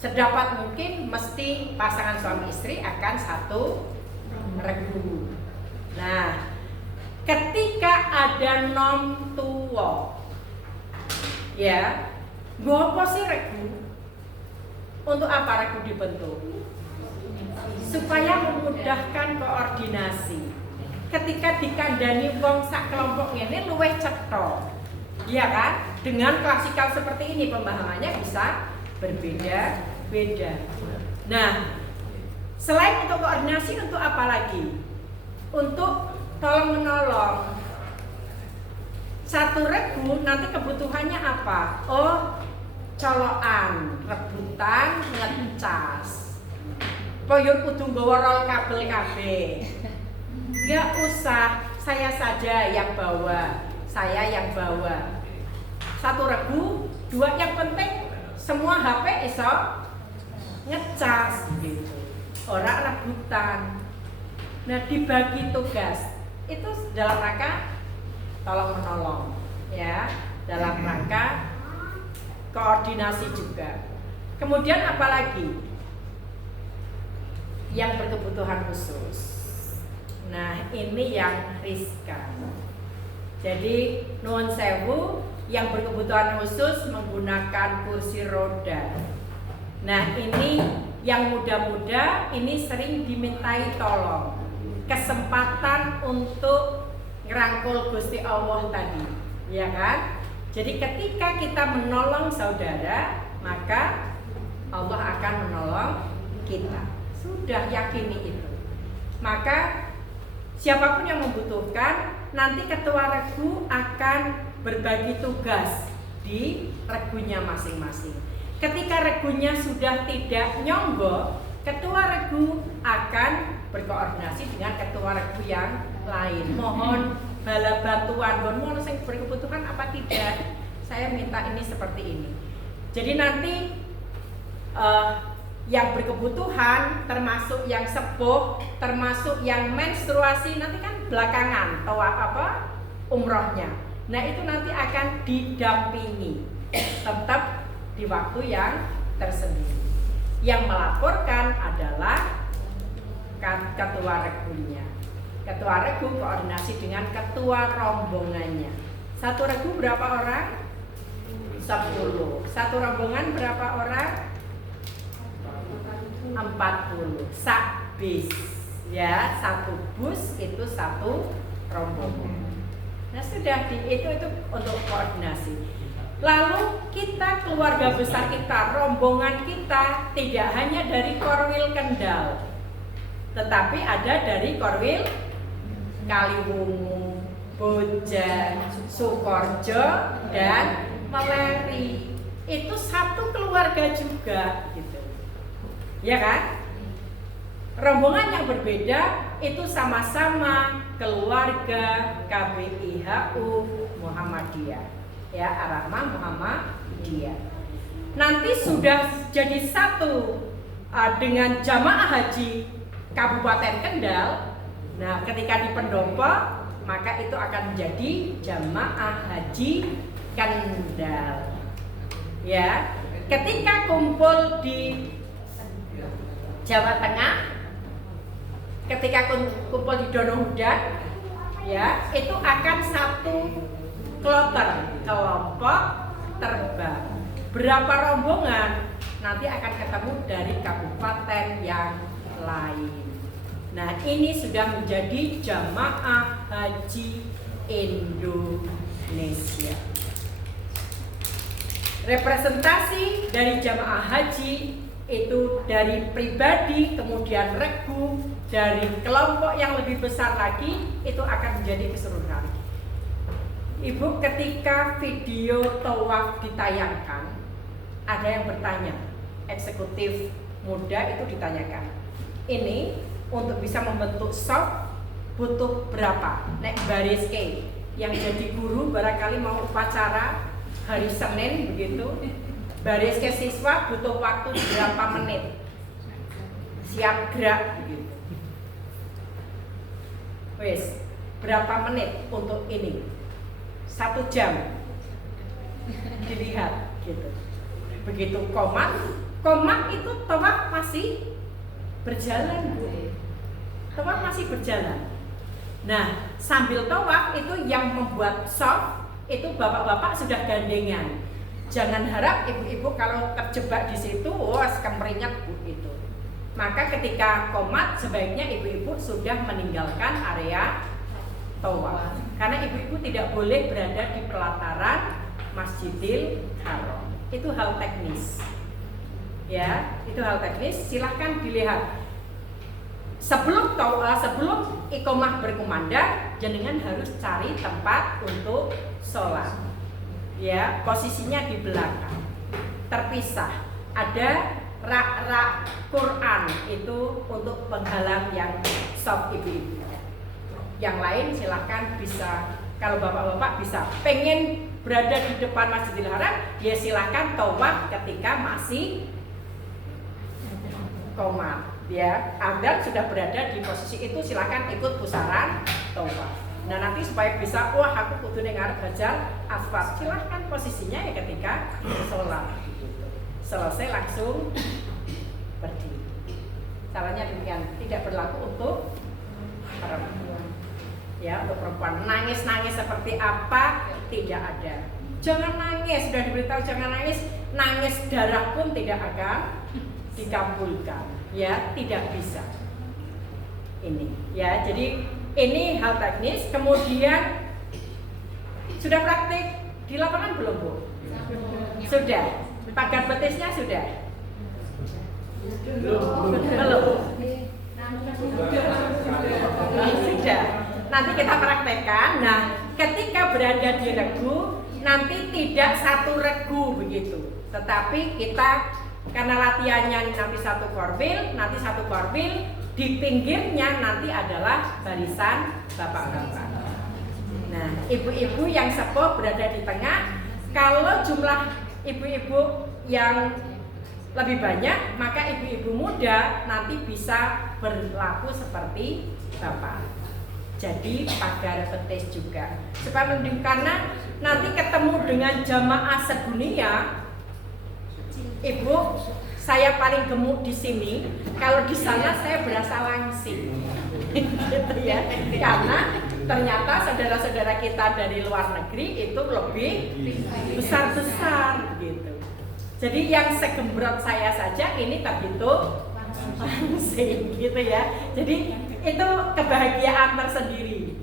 sedapat mungkin mesti pasangan suami istri akan satu regu. Nah, ketika ada nom tua, ya, gopo sih regu? Untuk apa regu dibentuk? Supaya memudahkan koordinasi. Ketika dikandani wong sak kelompok ini luwih cetha. Iya kan? Dengan klasikal seperti ini pemahamannya bisa berbeda-beda. Nah, selain untuk koordinasi, untuk apa lagi? Untuk tolong menolong. Satu regu nanti kebutuhannya apa? Oh, colokan, rebutan, ngecas. Koyo kudu nggawa rol kabel kabeh. Enggak usah, saya saja yang bawa, saya yang bawa. Satu regu, dua, yang penting semua HP iso ngecas gitu. Orang rebutan. Nah, dibagi tugas itu dalam rangka tolong menolong ya, dalam rangka koordinasi juga. Kemudian apalagi yang berkebutuhan khusus. Nah, ini yang riskan. Jadi nuwun sewu, yang berkebutuhan khusus menggunakan kursi roda. Nah, ini yang muda-muda ini sering dimintai tolong, kesempatan untuk ngerangkul Gusti Allah tadi, ya kan? Jadi ketika kita menolong saudara, maka Allah akan menolong kita. Sudah yakini itu. Maka siapapun yang membutuhkan, nanti ketua regu akan berbagi tugas di regunya masing-masing. Ketika regunya sudah tidak nyonggo, ketua regu akan berkoordinasi dengan ketua regu yang lain. Mohon bala bantuan, mohon yang berkebutuhan apa tidak, saya minta ini seperti ini. Jadi nanti yang berkebutuhan, termasuk yang sepuh, termasuk yang menstruasi, nanti kan belakangan umrohnya. Nah, itu nanti akan didampingi tetap di waktu yang tersendiri. Yang melaporkan adalah ketua regunya. Ketua regu koordinasi dengan ketua rombongannya. Satu regu berapa orang? 10. Satu rombongan berapa orang? 40. Sak bis. Ya, satu bus itu satu rombongan. Nah, sudah itu untuk koordinasi. Lalu kita, keluarga besar kita, rombongan kita tidak hanya dari Korwil Kendal, tetapi ada dari Korwil Kaliwungu, Bojan, Sukorejo, dan Meleri. Itu satu keluarga juga, gitu. Ya kan? rombongan yang berbeda itu sama-sama keluarga KBIHU Muhammadiyah, ya, Ar-Rahmah Muhammadiyah. Nanti sudah jadi satu dengan jamaah haji Kabupaten Kendal. Nah, ketika di pendopo maka itu akan menjadi jamaah haji Kendal. Ya, ketika kumpul di Jawa Tengah, ketika kumpul di Donohudan, ya, itu akan satu kloter, kelompok terbang. Berapa rombongan nanti akan ketemu dari kabupaten yang lain. Nah, ini sudah menjadi jamaah haji Indonesia. Representasi dari jamaah haji itu dari pribadi, kemudian regu, dari kelompok yang lebih besar lagi, itu akan menjadi keseluruhan. Ibu, ketika video tawaf ditayangkan, ada yang bertanya, eksekutif muda itu ditanyakan, ini untuk bisa membentuk shop butuh berapa? Nek baris ke, yang jadi guru barangkali mau upacara hari Senin begitu, baris ke siswa butuh waktu berapa menit? Siap gerak begitu. Wes, berapa menit untuk ini? 1 jam. Dilihat gitu. Begitu komat itu tawaf masih berjalan, Bu. Tawaf masih berjalan. Nah, sambil tawaf itu yang membuat soft itu bapak-bapak sudah gandengan. Jangan harap ibu-ibu kalau terjebak di situ, wah kemeringat Bu itu. Maka ketika komat sebaiknya ibu-ibu sudah meninggalkan area tawaf. Karena ibu-ibu tidak boleh berada di pelataran Masjidil Haram. Itu hal teknis. Ya, itu hal teknis. Silahkan dilihat. Sebelum iqomah berkumandang, jenengan harus cari tempat untuk sholat. Ya, posisinya di belakang, terpisah. Ada rak-rak Quran itu untuk penghalang yang soft ibu-ibu. Yang lain silahkan bisa. Kalau bapak-bapak bisa pengen berada di depan Masjidil Haram, ya silahkan tawaf ketika masih komat. Ya, Anda sudah berada di posisi itu, silahkan ikut pusaran tawaf. Nah, nanti supaya bisa, wah aku kudu ning arep Hajar Aswad, silahkan posisinya ya ketika sholat. Selesai langsung berdiri. Caranya demikian, tidak berlaku untuk perempuan. Ya, untuk perempuan nangis-nangis seperti apa tidak ada. Jangan nangis, sudah diberitahu jangan nangis. Nangis darah pun tidak akan dikabulkan. Ya, tidak bisa. Ini, ya, jadi ini hal teknis. Kemudian sudah praktik di lapangan belum, Bu? Sudah. Pagar betisnya sudah? Belum. Sudah. Nanti kita praktekkan. Nah, ketika berada di regu, nanti tidak satu regu begitu, tetapi kita karena latihannya nanti satu korbil, di pinggirnya nanti adalah barisan bapak-bapak. Nah, ibu-ibu yang sepuh berada di tengah. Kalau jumlah ibu-ibu yang lebih banyak, maka ibu-ibu muda nanti bisa berlaku seperti bapak. Jadi pagar betis juga. Supaya mending, karena nanti ketemu dengan jamaah sedunia. Ibu, saya paling gemuk di sini. Kalau di sana saya berasa langsing, gitu ya. Karena ternyata saudara-saudara kita dari luar negeri itu lebih besar-besar, gitu. Jadi yang segembrot saya saja ini terhitung langsing, gitu ya. Jadi itu kebahagiaan tersendiri.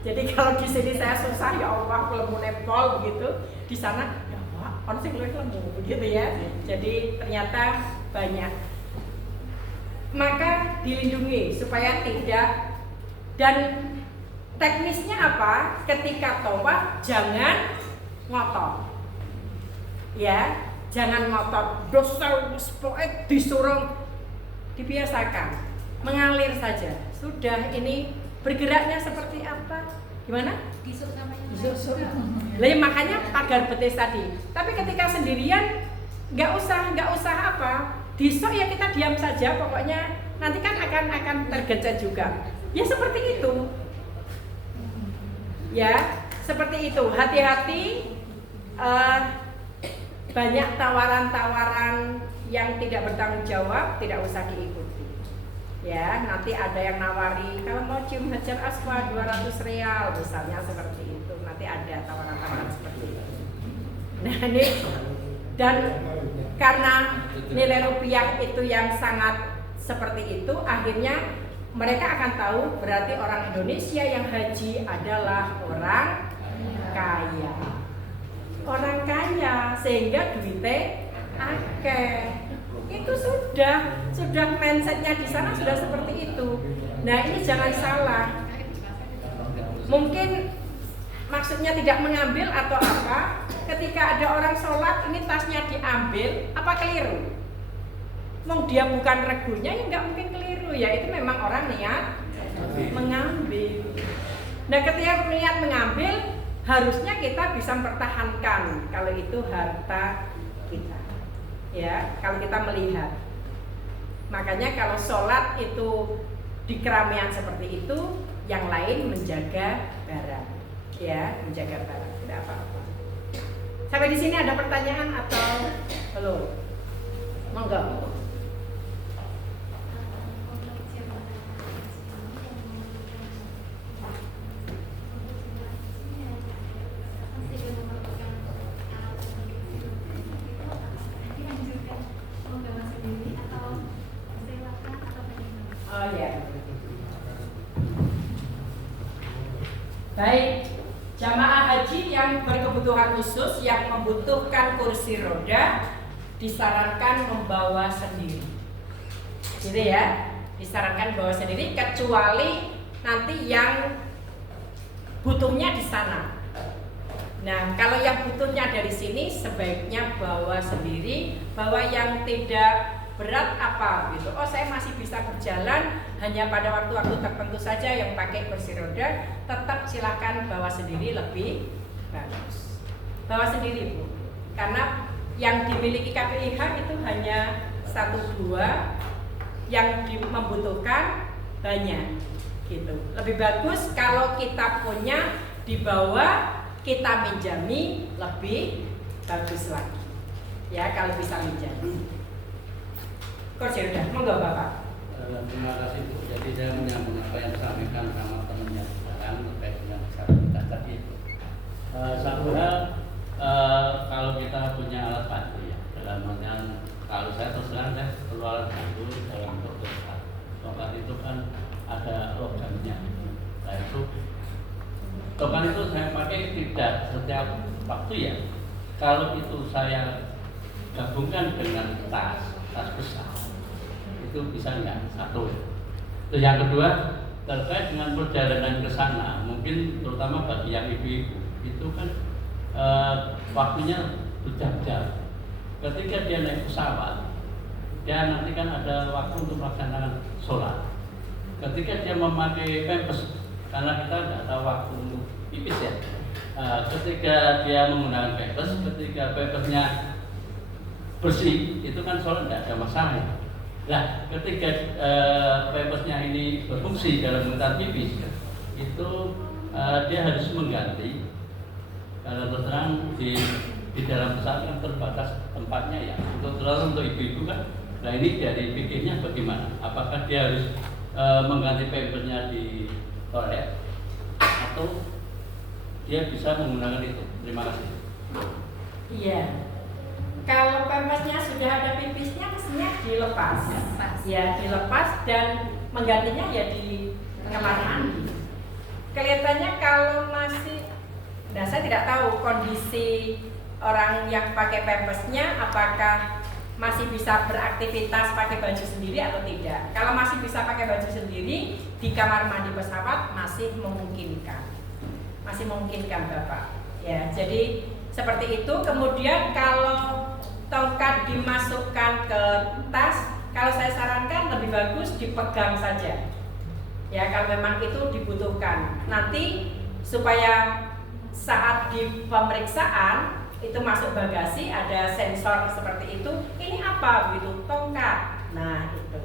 Jadi kalau di sini saya susah, ya Allah, lemu nepol begitu. Di sana orang sih lemu begitu ya. Jadi ternyata banyak. Maka dilindungi supaya tidak. Dan teknisnya apa? Ketika tawaf jangan ngotot. Ya, jangan ngotot. Dosa pokoknya disuruh, dibiasakan. mengalir saja. Sudah, ini bergeraknya seperti apa? Gimana? Gisuk namanya. Gisuk. Lah makanya pagar betis tadi. Tapi ketika sendirian nggak usah apa. Disok ya kita diam saja, pokoknya nanti kan akan tergecet juga. Ya seperti itu. Ya, seperti itu. Hati-hati, banyak tawaran-tawaran yang tidak bertanggung jawab, tidak usah diikuti. Ya, nanti ada yang nawari kalau mau cium hajar aswad 200 real misalnya, seperti itu. Nanti ada tawaran-tawaran seperti itu. Nah, ini dan karena nilai rupiah itu yang sangat seperti itu, akhirnya mereka akan tahu berarti orang Indonesia yang haji adalah orang kaya. Orang kaya sehingga duitnya akeh. Itu sudah mindsetnya di sana sudah seperti itu. Nah, ini jangan salah. Mungkin maksudnya tidak mengambil atau apa, ketika ada orang sholat ini tasnya diambil, apa keliru? Mau dia bukan regunya ya nggak mungkin keliru, ya itu memang orang niat mengambil. Nah, ketika niat mengambil, harusnya kita bisa mempertahankan kalau itu harta kita. Ya, kalau kita melihat. Makanya kalau sholat itu di keramaian seperti itu, yang lain menjaga barang. Ya, menjaga barang, tidak apa-apa. Sampai di sini ada pertanyaan atau belum? Monggo. Oh ya. Baik, jamaah haji yang berkebutuhan khusus yang membutuhkan kursi roda disarankan membawa sendiri. Gitu ya, disarankan bawa sendiri kecuali nanti yang butuhnya di sana. Nah, kalau yang butuhnya dari sini sebaiknya bawa sendiri, bawa yang tidak berat apa gitu. Oh, saya masih bisa berjalan hanya pada waktu-waktu tertentu saja yang pakai kursi roda, tetap silahkan bawa sendiri lebih bagus. Bawa sendiri Bu, karena yang dimiliki KPIH itu hanya 1-2, yang membutuhkan banyak gitu. Lebih bagus kalau kita punya dibawa, kita minjami lebih bagus lagi. Ya, kalau bisa minjami. Kursi roda, monggo Bapak. Terima kasih Bu. Jadi saya menyambung apa yang disampaikan sama temannya sekarang terkait dengan disabilitas tadi itu. Satu hal, kalau kita punya alat bantu ya, dalam artian kalau saya terus terang saya perlu alat bantu dalam bentuk tongkat. Tongkat itu kan ada logamnya. Nah itu tongkat itu saya pakai tidak setiap waktu ya. Kalau itu saya gabungkan dengan tas besar, itu bisa nggak? Satu. Terus yang kedua, terkait dengan perjalanan ke sana, mungkin terutama bagi yang ibu-ibu itu kan waktunya berjam-jam. Ketika dia naik pesawat, dia nanti kan ada waktu untuk melaksanakan sholat. Ketika dia memakai pampers, karena kita nggak tahu waktu untuk pipis ya. Ketika dia menggunakan pampers, ketika pampersnya bersih, itu kan sholat nggak ada masalah. Nah, ketika pampersnya ini berfungsi dalam mengutar pipis, itu dia harus mengganti. Kalau terus terang di dalam pesawat kan terbatas tempatnya ya. Untuk ibu-ibu kan. Nah ini dari pikirnya bagaimana? Apakah dia harus mengganti pampersnya di toilet atau dia bisa menggunakan itu? Terima kasih. Iya. Kalau pampersnya sudah ada pipisnya, mestinya dilepas. Ya, dilepas dan menggantinya ya di kamar mandi. Kelihatannya kalau masih, nah saya tidak tahu kondisi orang yang pakai pampersnya apakah masih bisa beraktivitas pakai baju sendiri atau tidak. Kalau masih bisa pakai baju sendiri di kamar mandi pesawat masih memungkinkan. Masih memungkinkan Bapak. Ya, jadi seperti itu. Kemudian kalau tongkat dimasukkan ke tas, kalau saya sarankan lebih lebih bagus dipegang saja. Ya, kalau memang itu dibutuhkan. Nanti supaya saat di pemeriksaan itu masuk bagasi ada sensor seperti itu. Ini apa begitu? Tongkat. Nah, itu.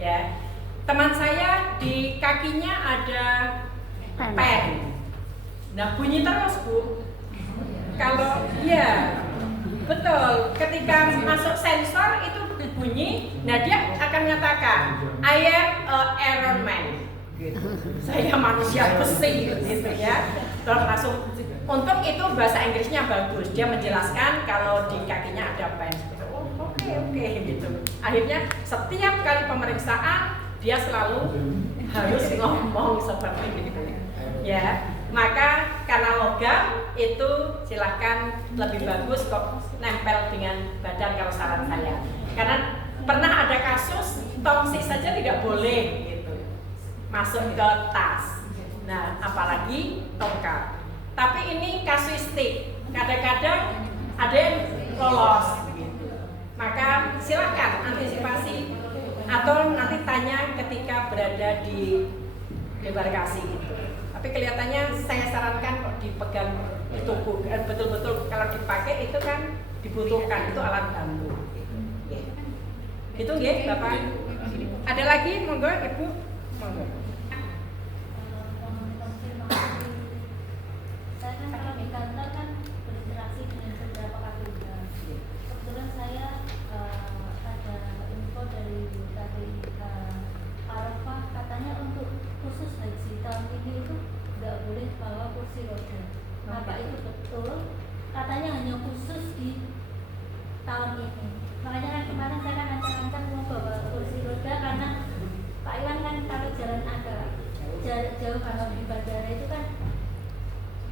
Ya. Teman saya di kakinya ada pen. Nah, bunyi terus, Bu. Kalau iya, betul. Ketika masuk sensor itu bunyi, nah dia akan menyatakan I am a Iron Man. Gitu. Saya manusia besi gitu ya. Terus langsung untuk itu bahasa Inggrisnya bagus. Dia menjelaskan kalau di kakinya ada pen. Oh, oke gitu. Akhirnya setiap kali pemeriksaan dia selalu harus ngomong seperti itu. Ya, maka karena logam itu silahkan lebih bagus kok nempel dengan badan kalau saran saya. Karena pernah ada kasus tongsis saja tidak boleh gitu masuk ke tas. Nah, apalagi tongkat. Tapi ini kasuistik. Kadang-kadang ada yang lolos gitu. Maka silahkan antisipasi atau nanti tanya ketika berada di debarkasi gitu. Tapi kelihatannya saya sarankan kok dipegang di tubuh. Betul-betul kalau dipakai itu kan dibutuhkan, itu alat bantu. Itu nggih, Bapak. Ada lagi monggo Ibu? Monggo. Saya kan kalau di kantor kan berinteraksi dengan beberapa KPK. Kebetulan saya ada info dari KPK Arafah katanya untuk khusus haji tahun ini itu nggak boleh bawa kursi roda. Apa itu betul? Katanya hanya khusus di tahun ini. Makanya kan kemarin saya kan ancang-ancang mau bawa kursi roda karena Pak Iwan kan kalau jalan agak jarak jauh kalau di bandara itu kan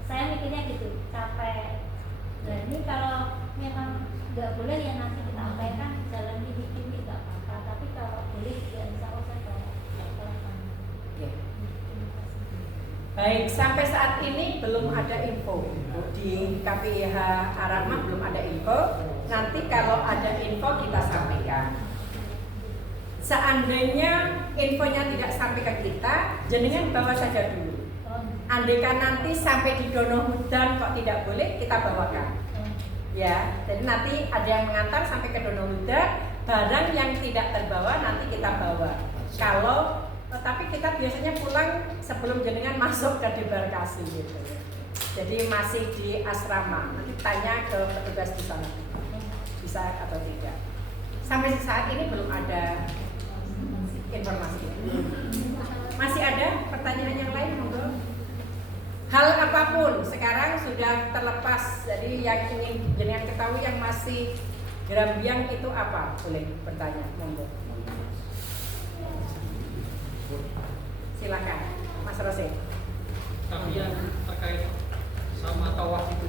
saya mikirnya gitu, capek. Nah ini kalau memang nggak boleh ya nanti kita sampaikan jalan ini nggak apa-apa. Tapi kalau boleh ya insya Allah saya bawa. Baik, sampai saat ini belum ada info di KPIH Arafah, belum ada info. Nanti kalau ada info kita sampaikan. Seandainya infonya tidak sampai ke kita, jenengan bawa saja dulu. Andaikan nanti sampai di Donohudan kok tidak boleh, kita bawakan. Ya, jadi nanti ada yang mengantar sampai ke Donohudan, barang yang tidak terbawa nanti kita bawa. Kalau tapi kita biasanya pulang sebelum jenengan masuk ke debarkasi gitu. Jadi masih di asrama. Nanti tanya ke petugas di sana. Bisa atau tidak. Sampai saat ini belum ada informasi. Masih ada pertanyaan yang lain monggo? Hal apapun sekarang sudah terlepas. Jadi yang ingin jenengan ketahui yang masih gerambiang itu apa? Boleh bertanya monggo. Silakan, Mas Rosi. Tapi yang terkait sama tawaf itu,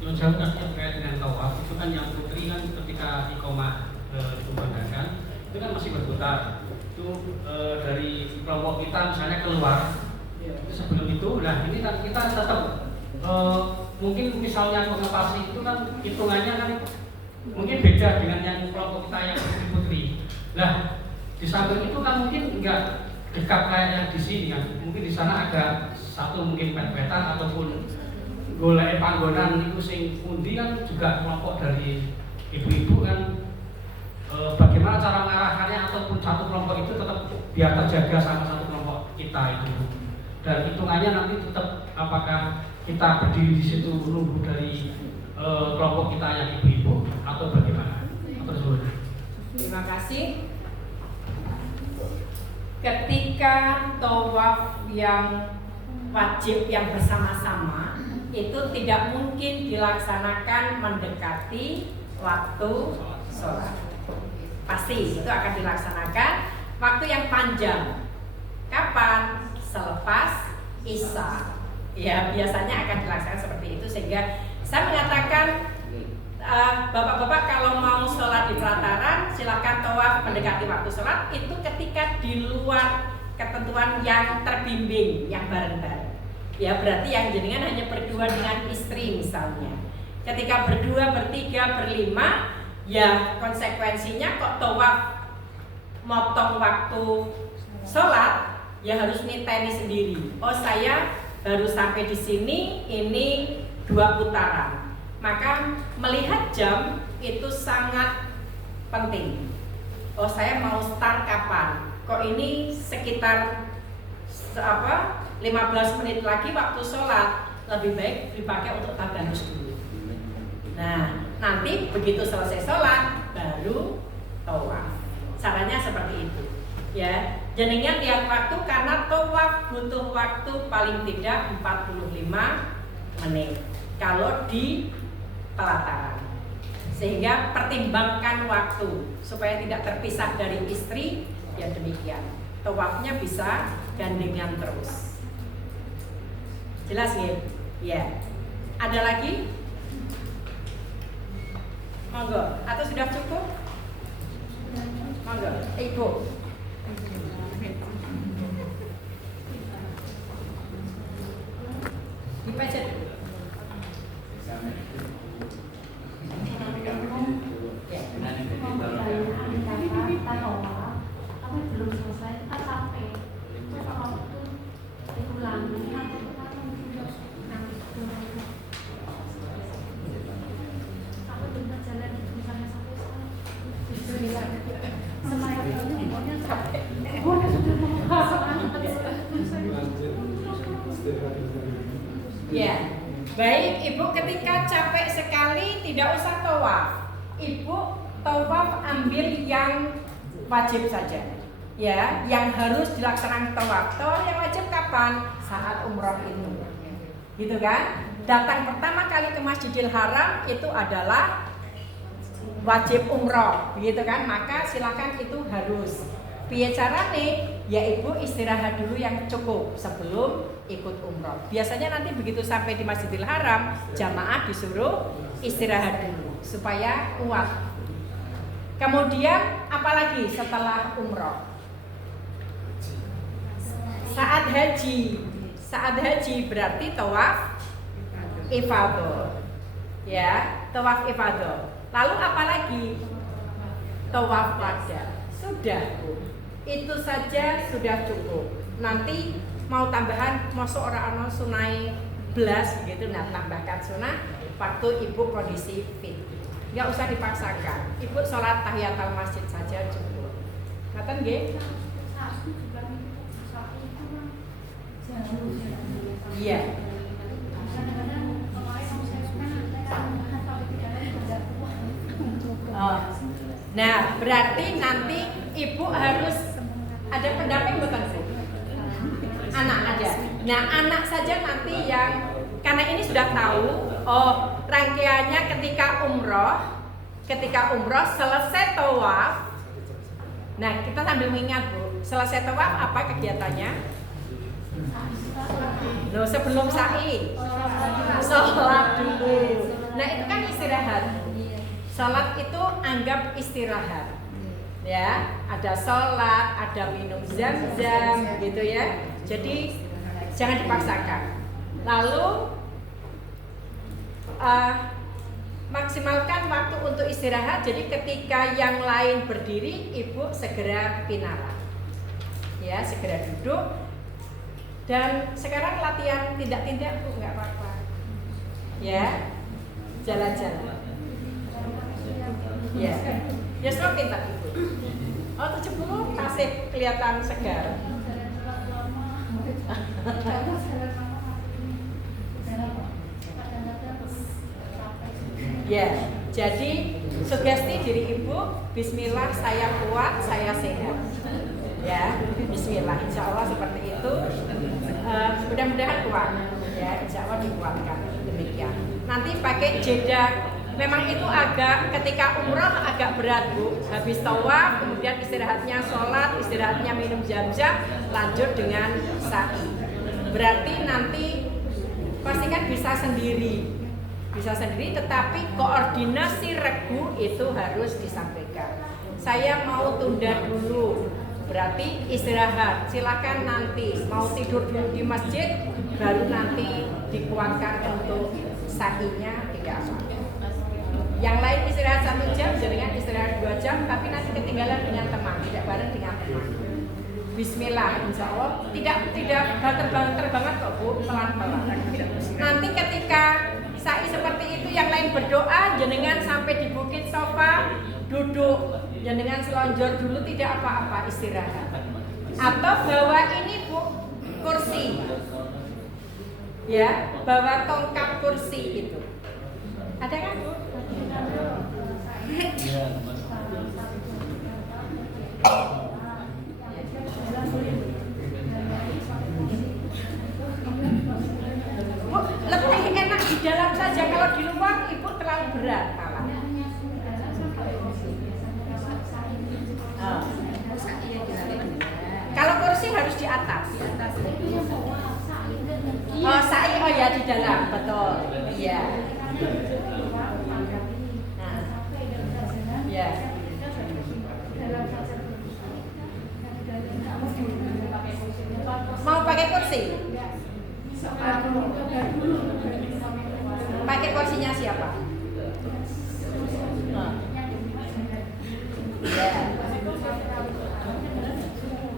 yang jauh kan yang terkait dengan tawaf itu kan yang putri kan ketika iqomah dikumandangkan itu kan masih berputar. Itu dari kelompok kita misalnya keluar sebelum itu, nah ini kan kita tetap mungkin misalnya konservasi itu kan hitungannya kan mungkin beda dengan yang kelompok kita yang putri. Nah, di samping itu kan mungkin enggak dekat kayak yang di sini kan. Mungkin di sana ada satu mungkin pet-petan ataupun golek panggonan itu sing pundi kan juga kelompok dari ibu-ibu kan. Bagaimana cara mengarahkannya ataupun satu kelompok itu tetap biar terjaga sama satu kelompok kita itu. Dan hitungannya nanti tetap apakah kita berdiri di situ menunggu dari kelompok kita yang ibu-ibu atau bagaimana? Terima kasih. Ketika tawaf yang wajib yang bersama-sama itu tidak mungkin dilaksanakan mendekati waktu sholat. Pasti itu akan dilaksanakan waktu yang panjang. Kapan? Selepas Isya. Ya, biasanya akan dilaksanakan seperti itu sehingga saya mengatakan bapak-bapak kalau mau sholat di pelataran silakan tawaf mendekati waktu sholat itu ketika di luar ketentuan yang terbimbing yang bareng-bareng. Ya berarti yang jenengan hanya berdua dengan istri misalnya. Ketika berdua, bertiga, berlima Ya konsekuensinya kok tawaf motong waktu sholat, ya harus niteni sendiri. Oh saya baru sampai di sini, ini 2 putaran. Maka melihat jam itu sangat penting. Oh saya mau start kapan? Kok ini sekitar 15 menit lagi waktu sholat, lebih baik dipakai untuk tadarus dulu. Nah nanti begitu selesai sholat baru tawaf. Caranya seperti itu. Ya, jenengan lihat waktu karena tawaf butuh waktu paling tidak 45 menit kalau di pelataran. Sehingga pertimbangkan waktu supaya tidak terpisah dari istri, ya demikian. Tawafnya bisa gandengan terus. Jelas ya? Ya. Ada lagi? Monggo, atau sudah cukup? Monggo, Ibu. Dipencet dulu. Tapi belum selesai, kan sampai waktu diulangi Aku benar jalan misalnya sampai Ya, baik Ibu ketika capek sekali tidak usah tawaf. Ibu tawaf ambil yang wajib saja. Ya, yang harus dilaksanakan tawaf. Tawaf yang wajib kapan? Saat umroh itu. Gitu kan? Datang pertama kali ke Masjidil Haram itu adalah wajib umroh, begitu kan? Maka silakan itu harus. Piye carane? Ya Ibu istirahat dulu yang cukup sebelum ikut umroh. Biasanya nanti begitu sampai di Masjidil Haram, jamaah disuruh istirahat dulu supaya kuat. Kemudian apalagi setelah umroh? Saat haji. Saat haji berarti tawaf ifadah. Ya, tawaf ifadah. Lalu apalagi? Tawaf wada. Sudah, Bu. Itu saja sudah cukup. Nanti mau tambahan masuk orang ana sunai belas gitu, nah tambahkan sunah waktu Ibu kondisi fit. Enggak usah dipaksakan. Ibu sholat tahiyatul masjid saja cukup. Ngaten nggih? Iya. Oh. Nah, berarti nanti Ibu harus ada pendamping bukan sih? Anak ada. Nah, anak saja nanti yang karena ini sudah tahu, oh rangkaiannya ketika umroh selesai tawaf. Nah, kita sambil mengingat Bu, selesai tawaf apa kegiatannya? Loh, sebelum sa'i sholat dulu. Nah, itu kan istirahat. Sholat itu anggap istirahat. Ya, ada sholat, ada minum zam-zam gitu ya. Jadi jangan dipaksakan. Lalu maksimalkan waktu untuk istirahat. Jadi ketika yang lain berdiri, Ibu segera pinarak. Ya, segera duduk. Dan sekarang latihan tindak-tindak Bu, nggak apa-apa. Ya, jalan-jalan. Ya, ya semua pintar Ibu. Oh 70 masih kelihatan segar. Ya, jadi sugesti diri Ibu, Bismillah saya kuat, saya sehat. Ya, Bismillah, insya Allah seperti itu. Mudah-mudahan kuat. Ya, insya Allah dikuatkan. Demikian. Nanti pakai jeda. Memang itu agak ketika umroh agak berat Bu. Habis tawaf, kemudian istirahatnya sholat, istirahatnya minum zam-zam, lanjut dengan sa'i. Berarti nanti pastikan bisa sendiri. Bisa sendiri, tetapi koordinasi regu itu harus disampaikan. Saya mau tunda dulu, berarti istirahat. Silakan nanti mau tidur dulu di masjid, baru nanti dikuatkan untuk sa'inya tidak apa. Yang lain istirahat 1 jam. jam, jenengan istirahat 2 jam, tapi nanti ketinggalan dengan teman, tidak bareng dengan teman. Bismillah, insya Allah tidak banter banget kok Bu, pelan-pelan. Nanti ketika sa'i seperti itu yang lain berdoa, jenengan sampai di bukit sofa, duduk, jenengan selonjor dulu, tidak apa-apa, istirahat. Atau bawa ini Bu, kursi, ya, bawa tongkat kursi itu. Ada kan Bu? Bu, lebih enak di dalam saja, kalau di luar Ibu terlalu berat malah. Oh. Kalau kursi harus di atas. Oh, sa'i, oh ya di dalam, betul. Iya. Nah. Ya. Mau pakai kursi? Pakai kursinya siapa? Ya.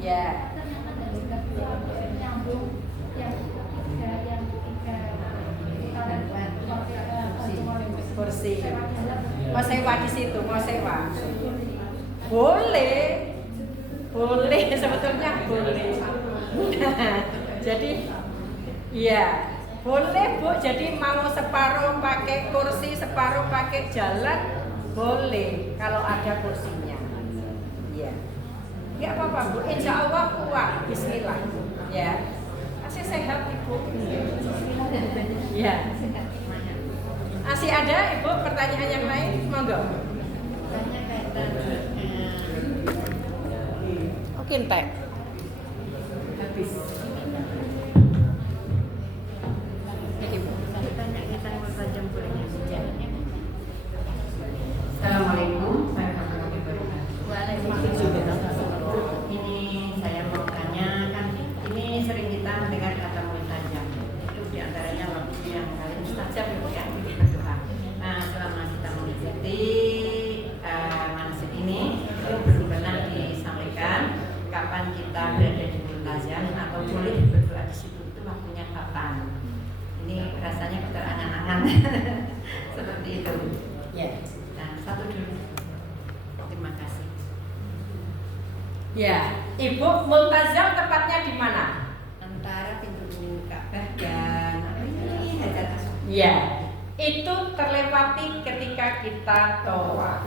Ya. Kursi. Mau sewa di situ, mau sewa. Boleh. Boleh, sebetulnya boleh. Jadi iya, boleh Bu. Jadi mau separuh pakai kursi, separuh pakai jalan, boleh kalau ada kursinya. Iya. Ya apa-apa Bu, insya Allah kuat. Bismillah. Ya. Masih sehat Ibu. Iya. Masih ada Ibu pertanyaan yang lain? Monggo. Oke, entek. Habis. Assalamualaikum warahmatullahi wabarakatuh. Ini saya mau tanya, kan ini sering kita mendengar kata multajam. Itu diantaranya waktu yang kalian mustajab Ibu ya, berdoa. Nah, selama kita mengikuti manasik ini, itu belum pernah disampaikan kapan kita berada di multajam atau boleh berdoa di situ, itu waktunya kapan. Ini rasanya keterangan-angan seperti itu. Ya. Satu dulu. Terima kasih. Ya, Ibu multazam tepatnya di mana? Antara pintu Ka'bah dan ini Hajar Aswad. Ya, itu terlewati ketika kita tawaf.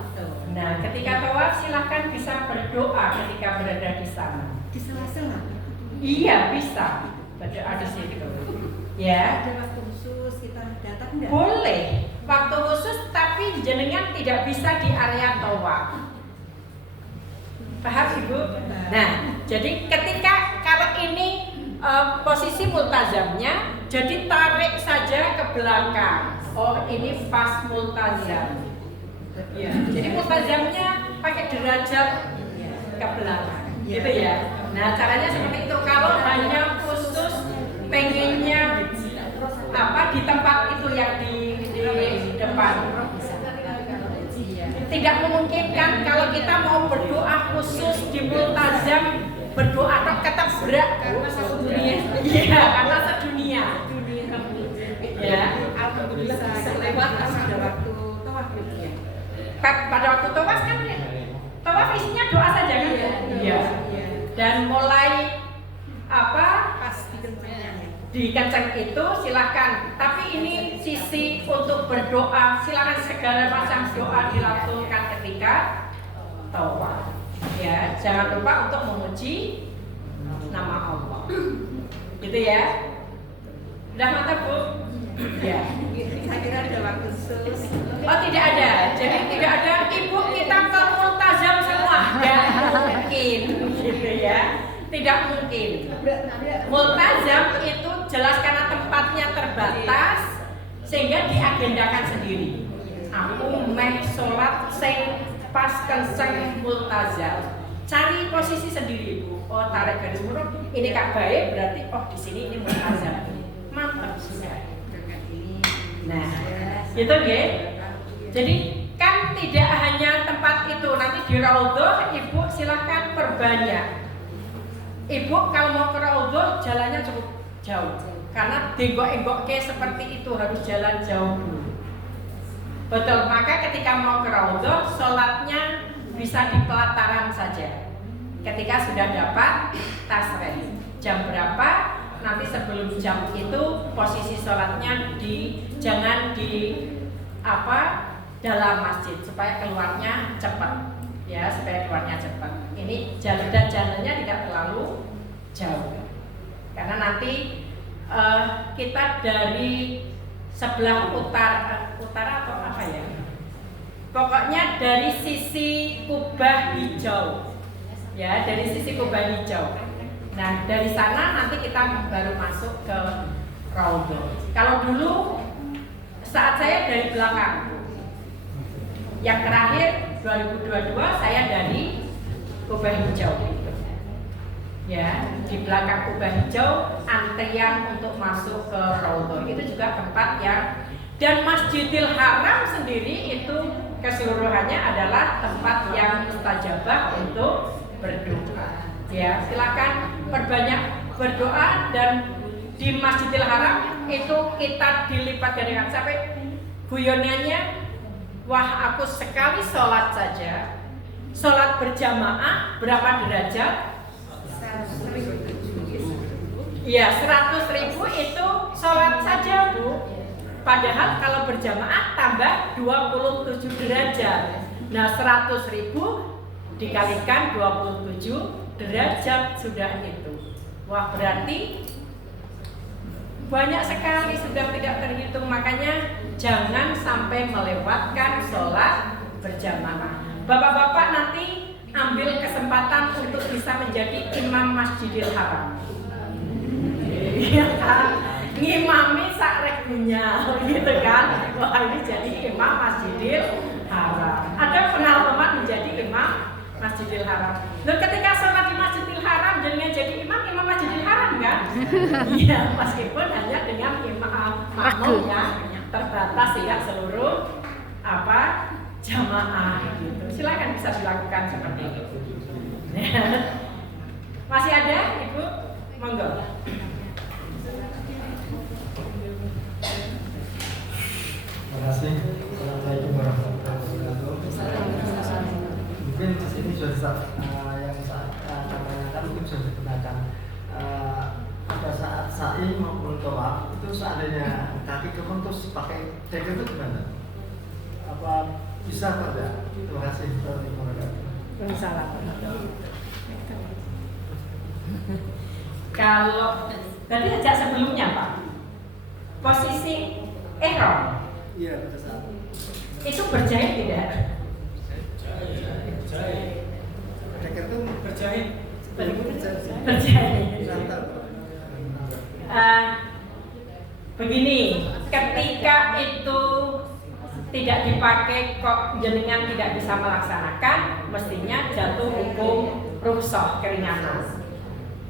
Nah, ketika tawaf silakan bisa berdoa ketika berada di sana. Di sela-sela. Iya, bisa berdoa di situ. Ya. Ada waktu khusus kita datang enggak? Boleh. Waktu khusus, tapi jenengan tidak bisa di area tawaf. Paham Ibu? Nah, jadi ketika kalau ini posisi multazamnya, jadi tarik saja ke belakang. Oh, ini pas multazam. Ya, jadi multazamnya pakai derajat ke belakang, gitu ya. Nah, caranya seperti itu. Kalau hanya khusus pengennya di tempat itu yang di depan, tidak memungkinkan kalau kita mau berdoa khusus di multazam, berdoa kata berat karena sedunia. Iya, karena sedunia. Ya, alhamdulillah bisa lewat pada waktu tawaf ya. Pada waktu tawaf kan tawaf isinya doa saja kan? Iya. Dan mulai pas di kencang itu silakan, tapi ini sisi untuk berdoa, silakan segala macam doa dilakukan ketika tawaf. Ya, jangan lupa untuk memuji nama Allah. Gitu ya. Udah mantap Bu? Ya. Saya kira ada waktu khusus. Oh, tidak ada. Jadi tidak ada. Ibu kita ke multazam semua. Ya, mungkin. Gitu ya. Tidak mungkin. Multazam itu jelas karena tempatnya terbatas sehingga diagendakan sendiri. Aku meh sholat sing pas kenceng multazam. Cari posisi sendiri Bu. Oh, tarik garis lurus. Ini Ka'bah berarti oh di sini ini multazam. Mantap sudah. Nah, itu ya. Jadi kan tidak hanya di Raudhah, Ibu silahkan perbanyak. Ibu kalau mau ke Raudhah jalannya cukup jauh, karena denggok-enggok kayak seperti itu harus jalan jauh dulu. Betul, maka ketika mau ke Raudhah, sholatnya bisa di pelataran saja. Ketika sudah dapat tasreh, jam berapa, nanti sebelum jam itu posisi sholatnya jangan di dalam masjid supaya keluarnya cepat, ya, supaya keluarnya cepat. Ini jalannya tidak terlalu jauh, karena nanti kita dari sebelah utara atau apa ya, pokoknya dari sisi Kubah Hijau, ya, dari sisi Kubah Hijau. Nah, dari sana nanti kita baru masuk ke Raudhah. Kalau dulu saat saya dari belakang, yang terakhir 2022 saya dari Kubah Hijau. Ya, di belakang Kubah Hijau antrian untuk masuk ke Raudhah. Itu juga tempat yang, dan Masjidil Haram sendiri itu keseluruhannya adalah tempat yang mustajabah untuk berdoa. Ya, silakan perbanyak berdoa, dan di Masjidil Haram itu kita dilipat gandakan sampai guyonannya, wah aku sekali sholat saja, sholat berjamaah berapa derajat? 100.000. Iya, 100.000 itu sholat saja, Bu. Padahal kalau berjamaah tambah 27 derajat. Nah, 100.000 dikalikan 27 derajat sudah itu. Wah, berarti banyak sekali, sudah tidak terhitung. Makanya jangan sampai melewatkan sholat berjamaah. Bapak-bapak nanti ambil kesempatan untuk bisa menjadi imam Masjidil Haram. Iya kan? Ngimami sakreknya, gitu kan? Wah, ini jadi imam Masjidil Haram. Ada pengalaman menjadi imam Masjidil Haram. Loh, ketika sholat di Masjidil Haram dengan jadi imam Masjidil Haram kan? Iya, meskipun hanya dengan imam makmum yang terbatas ya, seluruh jamaah gitu. Silakan bisa dilakukan seperti itu. Masih ada, Ibu? Monggo. Terima kasih. Assalamualaikum warahmatullahi wabarakatuh. Mungkin di sini sudah yang saya tanyakan mungkin sudah digunakan pada saat sa'i maupun tawaf itu seandainya kaki kementus pakai deker itu gimana? Apa bisa atau tidak? Terima kasih. Kalau tadi sejak sebelumnya Pak, posisi ihram, iya pada saat itu berjahit tidak? deker itu berjahit. Berjahit. Begini, ketika itu tidak dipakai kok jenengan tidak bisa melaksanakan, mestinya jatuh hukum rukhsah keringanan,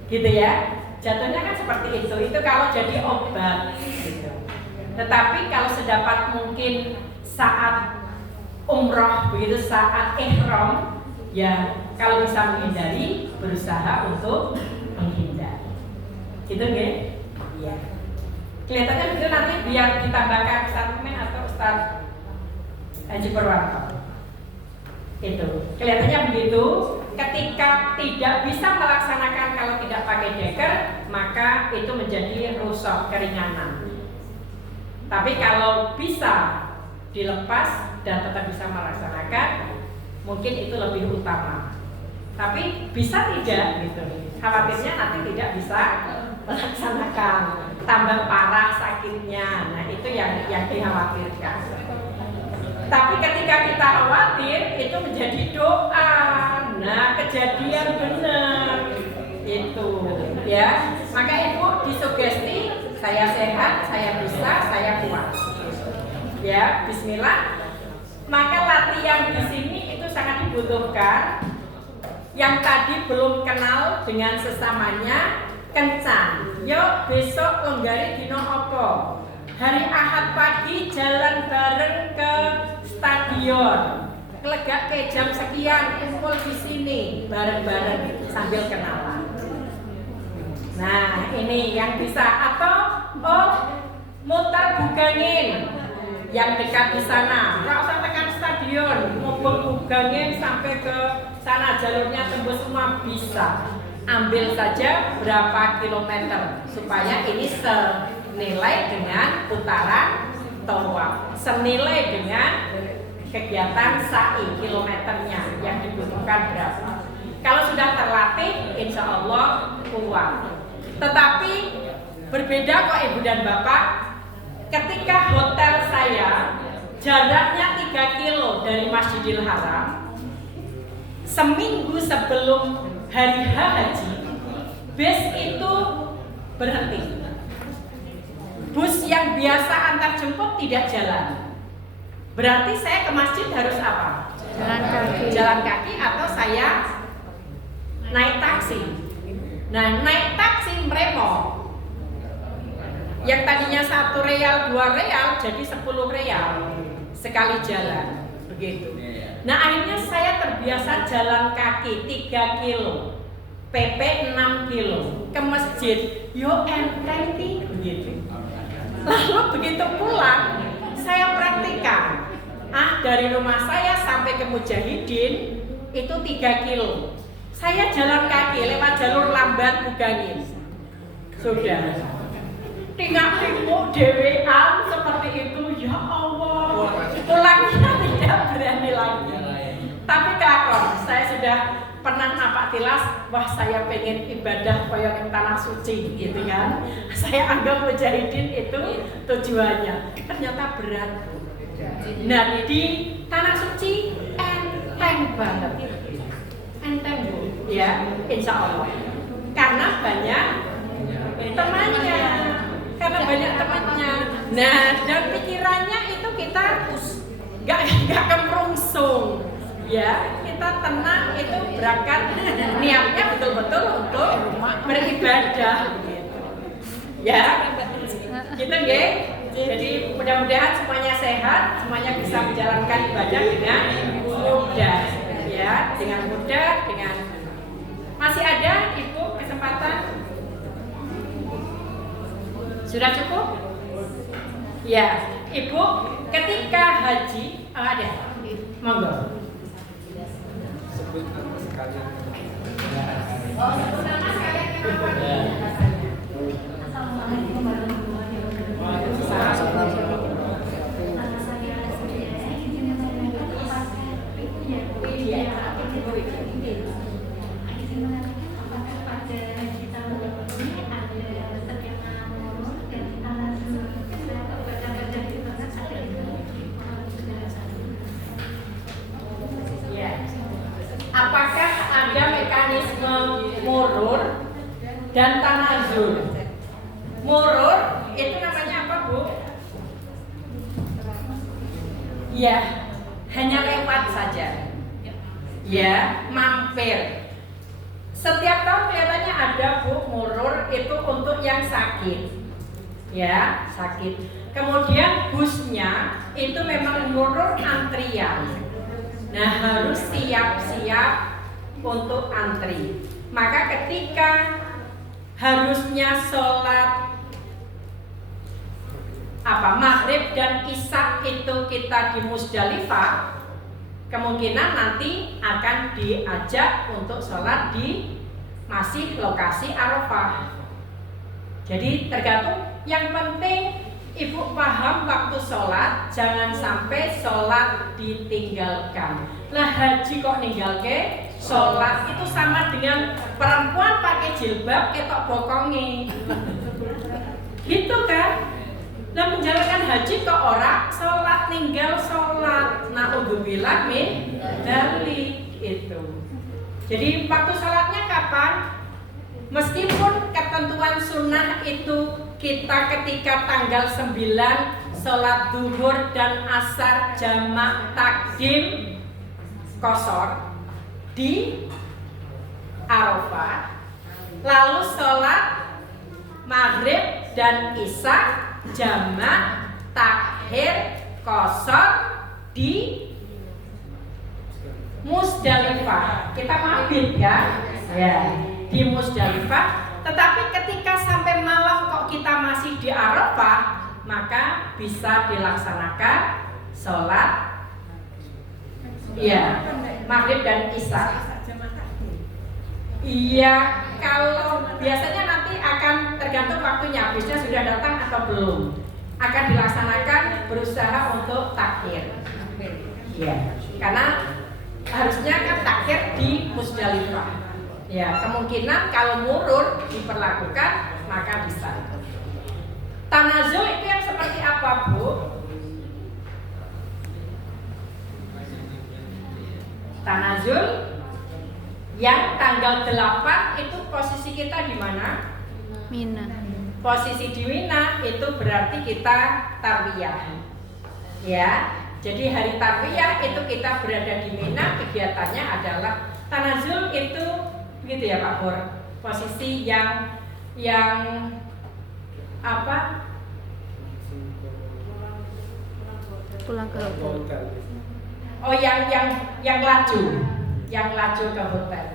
gitu ya. Jatuhnya kan seperti itu kalau jadi obat gitu. Tetapi kalau sedapat mungkin saat umroh begitu, saat ihram, ya kalau bisa menghindari, berusaha untuk menghindari, gitu nggih? Iya. Kelihatannya begitu, nanti biar ditambahkan Ustaz Mumin atau Ustaz Haji Purwanto. Itu kelihatannya begitu. Ketika tidak bisa melaksanakan kalau tidak pakai deker, maka itu menjadi rukhsah keringanan. Tapi kalau bisa dilepas dan tetap bisa melaksanakan, mungkin itu lebih utama. Tapi bisa tidak gitu. Khawatirnya nanti tidak bisa melaksanakan, tambah parah sakitnya. Nah, itu yang dikhawatirkan. Tapi ketika kita khawatir, itu menjadi doa. Nah, kejadian benar itu, ya. Maka Ibu disugesti, saya sehat, saya bisa, saya kuat. Ya, Bismillah. Maka latihan di sini itu sangat dibutuhkan. Yang tadi belum kenal dengan sesamanya, kencan. Yuk besok lenggari dino opo. Hari Ahad pagi jalan bareng ke stadion. kelegak ke jam sekian kumpul di sini bareng-bareng sambil kenalan. Nah ini yang bisa, atau muter bugangin yang dekat di sana, nggak usah tekan stadion, muter bugangin sampai ke sana, jalurnya tembus semua bisa. Ambil saja berapa kilometer supaya ini senilai dengan putaran tawaf, senilai dengan kegiatan sa'i kilometernya yang dibutuhkan berapa. Kalau sudah terlatih, insya Allah kuat. Tetapi berbeda kok Ibu dan Bapak, ketika hotel saya jaraknya 3 kilo dari Masjidil Haram, seminggu sebelum hari haji, bus itu berhenti. Bus yang biasa antar jemput tidak jalan. Berarti saya ke masjid harus apa? Jalan kaki atau saya naik taksi. Nah, naik taksi meremo yang tadinya 1 real, 2 real jadi 10 real sekali jalan, begitu. Nah, akhirnya saya terbiasa jalan kaki 3 kilo, PP 6 kilo ke masjid. Yo enteng begitu. Lalu begitu pulang, saya praktikkan. Dari rumah saya sampai ke Mujahidin itu 3 kilo. Saya jalan kaki lewat jalur lambat Bugangin. Sudah. Tinggal-tinggal dewean seperti itu, ya Allah. Pulangnya tidak berani lagi. Tapi kelakon, saya sudah pernah napak tilas, wah saya pengen ibadah koyok tanah suci gitu kan. Saya anggap Mujahidin itu tujuannya. Ternyata berat. Nah di tanah suci enteng banget. Enteng Bu, ya insya Allah. Karena banyak temannya. Nah dan pikirannya itu kita gak kemrungsung. Ya, kita tenang itu berangkat niatnya betul-betul untuk beribadah gitu. Ya, gitu nggih. Jadi mudah-mudahan semuanya sehat, semuanya bisa menjalankan ibadah dengan mudah, ya, dengan mudah, dengan masih ada Ibu kesempatan. Sudah cukup? Ya, Ibu ketika haji ada, monggo. Assalamualaikum warahmatullahi wabarakatuh. Apakah ada mekanisme murur dan tanazul? Murur itu namanya apa, Bu? Ya, hanya lewat saja. Ya, mampir. Setiap tahun kelihatannya ada, Bu, murur itu untuk yang sakit. Ya, sakit. Kemudian busnya itu memang murur antrian. Nah, harus siap-siap untuk antri. Maka ketika harusnya sholat maghrib dan isya itu kita di Musdalifah, kemungkinan nanti akan diajak untuk sholat di masih lokasi Arafah. Jadi tergantung, yang penting Ibu paham waktu sholat, jangan sampai sholat ditinggalkan. Lah haji kok ninggalke sholat, itu sama dengan perempuan pakai jilbab ketok bokongi. Gitu kan? Nah menjalankan haji kok orang sholat ninggal sholat. Na'udzubillah min dzalik itu. Jadi waktu sholatnya kapan? Meskipun ketentuan sunnah itu kita ketika tanggal 9 sholat duhur dan asar jamak takdim qashar di Arafah, lalu sholat maghrib dan isya jamak takhir qashar di Musdalifah. Kita mabit kan? Ya, di Musdalifah. Tetapi ketika sampai malam kok kita masih di Arafah, maka bisa dilaksanakan sholat ya maghrib dan isya. Iya, kalau biasanya nanti akan tergantung waktunya, bisnya sudah datang atau belum. Akan dilaksanakan berusaha untuk takhir. Ya, karena harusnya kan takhir di Musdalifah. Ya, kemungkinan kalau murur diperlakukan maka bisa. Tanazul itu yang seperti apa, Bu? Tanazul yang tanggal 8 itu posisi kita di mana? Mina. Posisi di Mina itu berarti kita tarwiyah. Ya. Jadi hari tarwiyah itu kita berada di Mina, kegiatannya adalah tanazul itu gitu ya Pak Pur. Posisi yang apa? Pulang ke hotel. Oh, yang laju ke hotel.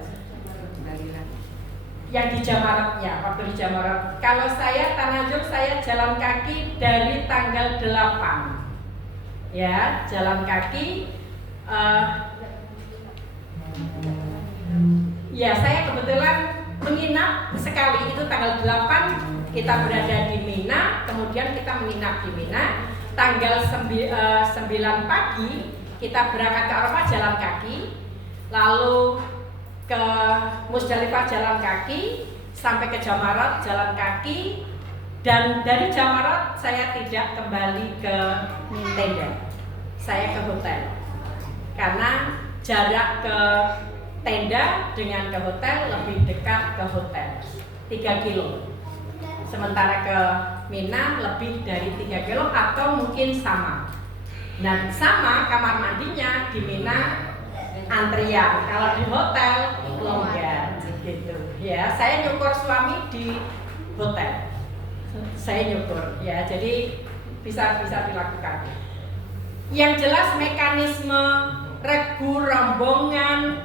Yang di Jamaratnya, waktu di Jamarat. Kalau saya tanazul, saya jalan kaki dari tanggal 8. Ya, jalan kaki. Ya, saya kebetulan menginap sekali, itu tanggal 8 kita berada di Mina, kemudian kita menginap di Mina. Tanggal 9 pagi kita berangkat ke Arafah jalan kaki, lalu ke Musdalifah jalan kaki, sampai ke Jamarat jalan kaki, dan dari Jamarat saya tidak kembali ke tenda, saya ke hotel karena jarak ke tenda dengan ke hotel lebih dekat ke hotel 3 kilo, sementara ke Mina lebih dari 3 kilo atau mungkin sama. Nah, sama kamar mandinya di Mina antrian, kalau di hotel longgar gitu. Ya, saya nyukur suami di hotel. Saya nyukur ya, jadi bisa dilakukan. Yang jelas mekanisme regu rombongan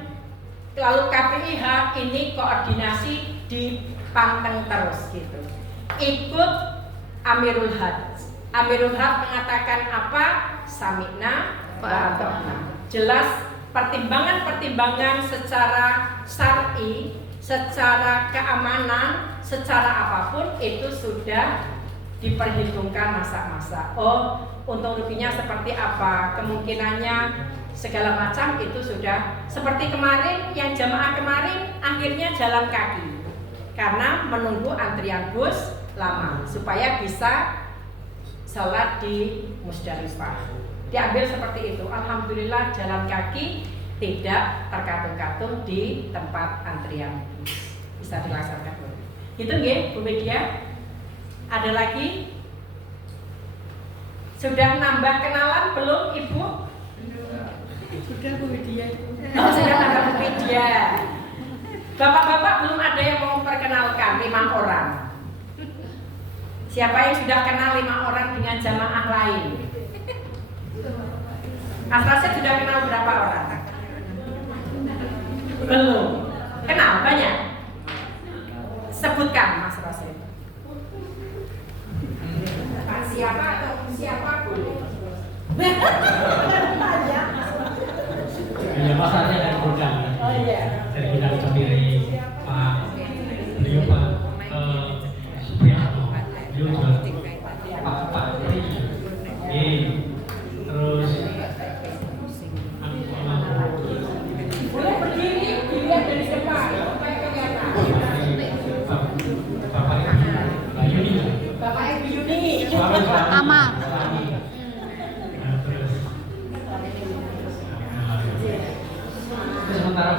lalu KPIH ini koordinasi dipanteng terus gitu. Ikut Amirul Hajj. Amirul Hajj mengatakan apa? Sami'na wa ata'na. Jelas pertimbangan-pertimbangan secara syar'i, secara keamanan, secara apapun itu sudah diperhitungkan masa-masa. Oh, untung ruginya seperti apa, kemungkinannya segala macam itu sudah. Seperti kemarin yang jamaah kemarin akhirnya jalan kaki karena menunggu antrian bus lama supaya bisa sholat di Musdalifah. Diambil seperti itu. Alhamdulillah jalan kaki tidak terkatung-katung di tempat antrian bus. Bisa dilaksanakan. Itu nggih, Bu Media. Ada lagi? Sudah nambah kenalan belum, Ibu? Sudah, Bu Media. Oh, sudah nambah Bu Media. Bapak-bapak belum ada yang mau memperkenalkan 5 orang. Siapa yang sudah kenal 5 orang dengan jamaah lain? Asrasnya sudah kenal berapa orang? Belum. Kenal banyak? Sebutkan Mas Rasid. Siapa atau siapa boleh? Ya, masalahnya dari Gudang. Oh iya. Dari Gudang Cemiri, Pak beliau Pak Supriyanto. Beliau juga Pak terus Boleh berdiri, dilihat dari depan supaya kelihatan. Bapak Yuni. Bapak Ibu Yuni. Ama. Sementara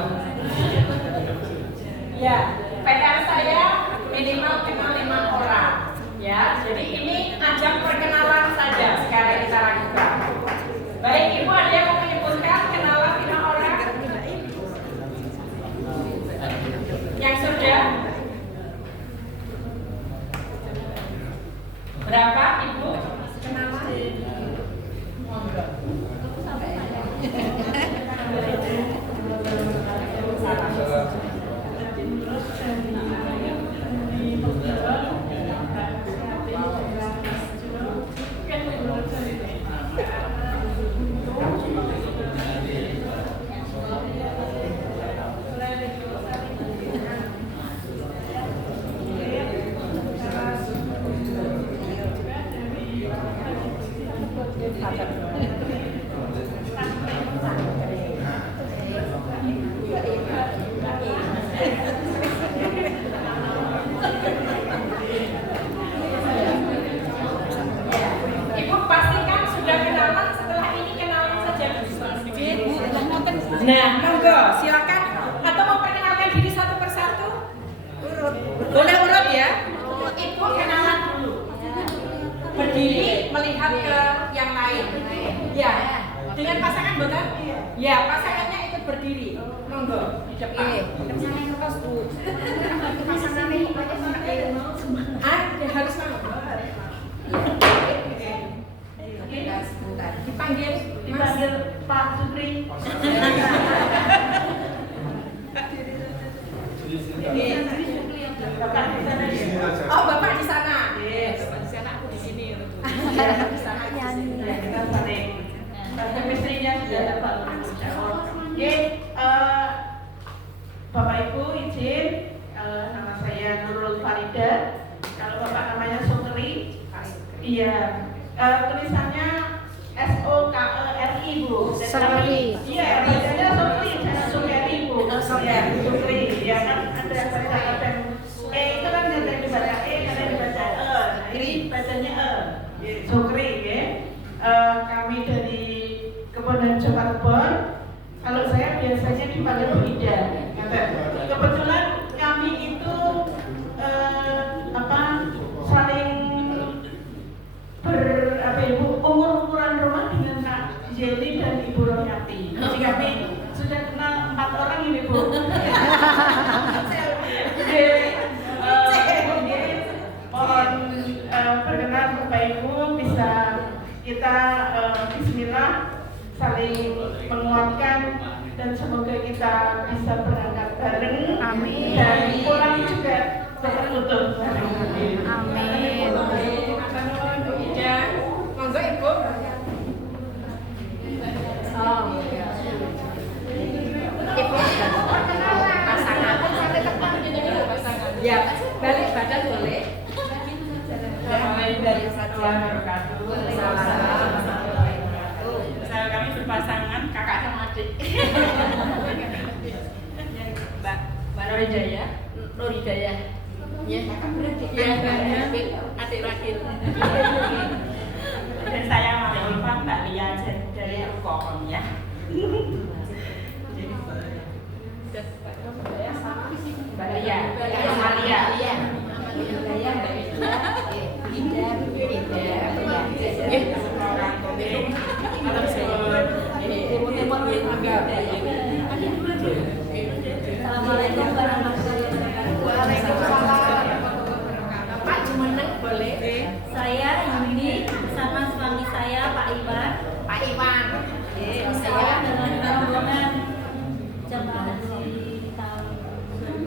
Ya, PR saya minimal kenal 5 orang. Ya, jadi ini ajang perkenalan saja sekarang kita lakukan. Baik, Ibu ada yang mau menyebutkan kenalan 5 orang? Yang sudah? Berapa, Ibu? Kenalan? Nah, monggo silakan atau memperkenalkan diri satu persatu. Boleh urut ya. Ibu kenalan dulu. Berdiri melihat ke yang lain. Ya. Dengan pasangan bukan? Ya, pasangannya ikut berdiri. Monggo di depan. Harus mau. Dipanggil Pak Supri. Oh, Bapak di sana. Bapak di sana, aku di sini. Di sana kita saling chemistry-nya sudah dapat. Oke, Bapak Ibu izin, nama saya Nurul Farida. Kalau Bapak namanya Sukri, iya, tulisannya SOKERI Bu. Sukri. Iya, bacanya Sukri, jangan Sukeri Bu. Sukri, ya kan ada baca itu kan ada yang dibaca ada yang dibaca nah ini bacanya Sukri ya. Kami dari Kepondan Pon. Kalau saya biasanya dipanggil Bu Ida. Kebetulan kami itu saling umur-umuran rumah dengan Kak Jelly dan Ibu Royati. Jadi kami sudah kenal 4 orang ini Bu. Mohon berkenan Bapak Ibu bisa kita bismillah saling menguatkan dan semoga kita bisa berangkat bareng. Amin. Dan pulang juga tertutup. Amin. Amin. Monggo Ibu. Oh, iya. Ibu pasangan sampai tepat ya, balik badan boleh. Mulai dari saja saya kami berpasangan kakak sama adik. Mbak Noridaya. Ya, kakak beradik. Ya, adik Rakil. Dan saya Mami Ulfa, Mbak Lia dari Rukokom ya. Mbak Lia, Amalia. Assalamualaikum warahmatullahi wabarakatuh. Pak Jumeneng boleh. Saya Yuni sama suami saya Pak Iwan. Pak Iwan. Saya dengan rombongan jemaah haji tahun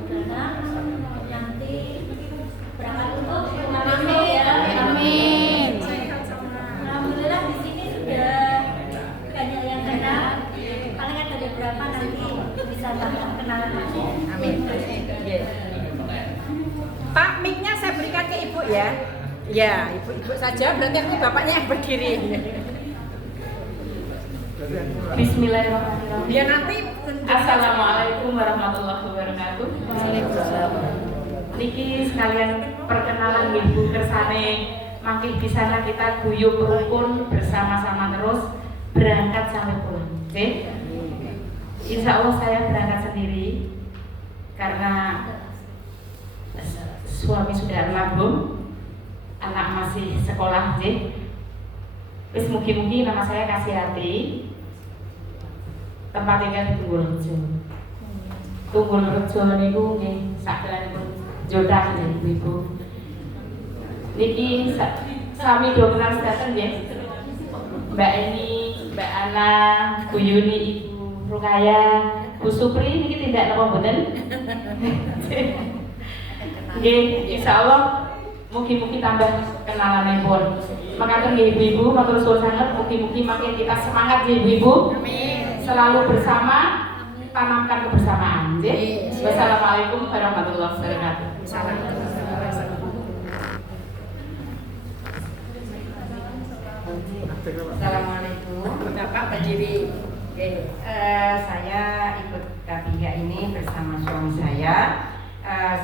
2006 nanti berangkat untuk Amin ya. Amin. Alhamdulillah di sini sudah banyak yang kenal. Paling ada beberapa nanti bisa bahkan kenalan lagi. Amin. Pak, mic-nya saya berikan ke Ibu ya. Ya, ibu saja. Berarti aku bapaknya yang berdiri. Bismillahirrahmanirrahim. Ya nanti. Assalamualaikum warahmatullahi wabarakatuh. Niki sekalian perkenalan ibu kersane makin di sana kita guyub rukun bersama-sama terus berangkat sampai pulang. Oke? Insya Allah saya berangkat sendiri karena suami sudah almarhum, anak masih sekolah. Wis mugi-mugi nama saya Kasihati. Tempat tinggal di Tunggulrejo. Tunggulrejo niku nggih sadanipun Jodan nggih Ibu. Niki sami do kenal sedaten nggih. Mbak Eni, Mbak Ana, Bu Yuni, Ibu Rukaya, Bu Supri niki tidak napa mboten? Nggih, insyaallah mugi-mugi tambah kenalanipun. Makaten nggih Ibu-ibu, matur suwun sanget mugi-mugi makin kita semangat nggih Ibu-ibu. Amin. Selalu bersama, tanamkan kebersamaan. Wassalamualaikum warahmatullahi wabarakatuh. Assalamualaikum. Bapak berdiri. Saya ikut K3 ini bersama suami saya.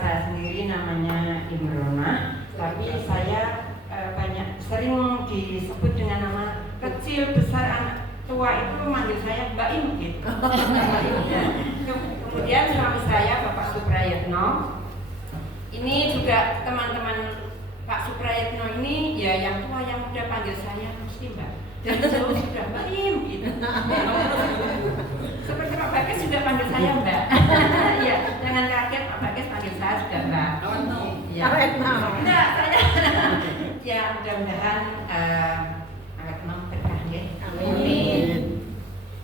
Saya sendiri namanya Imrona, tapi saya banyak sering disebut dengan nama kecil besar anak tua itu manggil saya Mbak Im gitu. Kemudian suami saya Bapak Suprayatno, ini juga teman-teman Pak Suprayatno ini ya yang tua yang muda panggil saya mesti Mbak. Dari jauh sudah Mbak Im gitu. Seperti Pak Bagas sudah panggil saya Mbak. Iya, jangan kaget Pak Bagas panggil saya sudah Mbak. Ya. Enggak, saya ya mudah-mudahan agak berkah ya. Amin.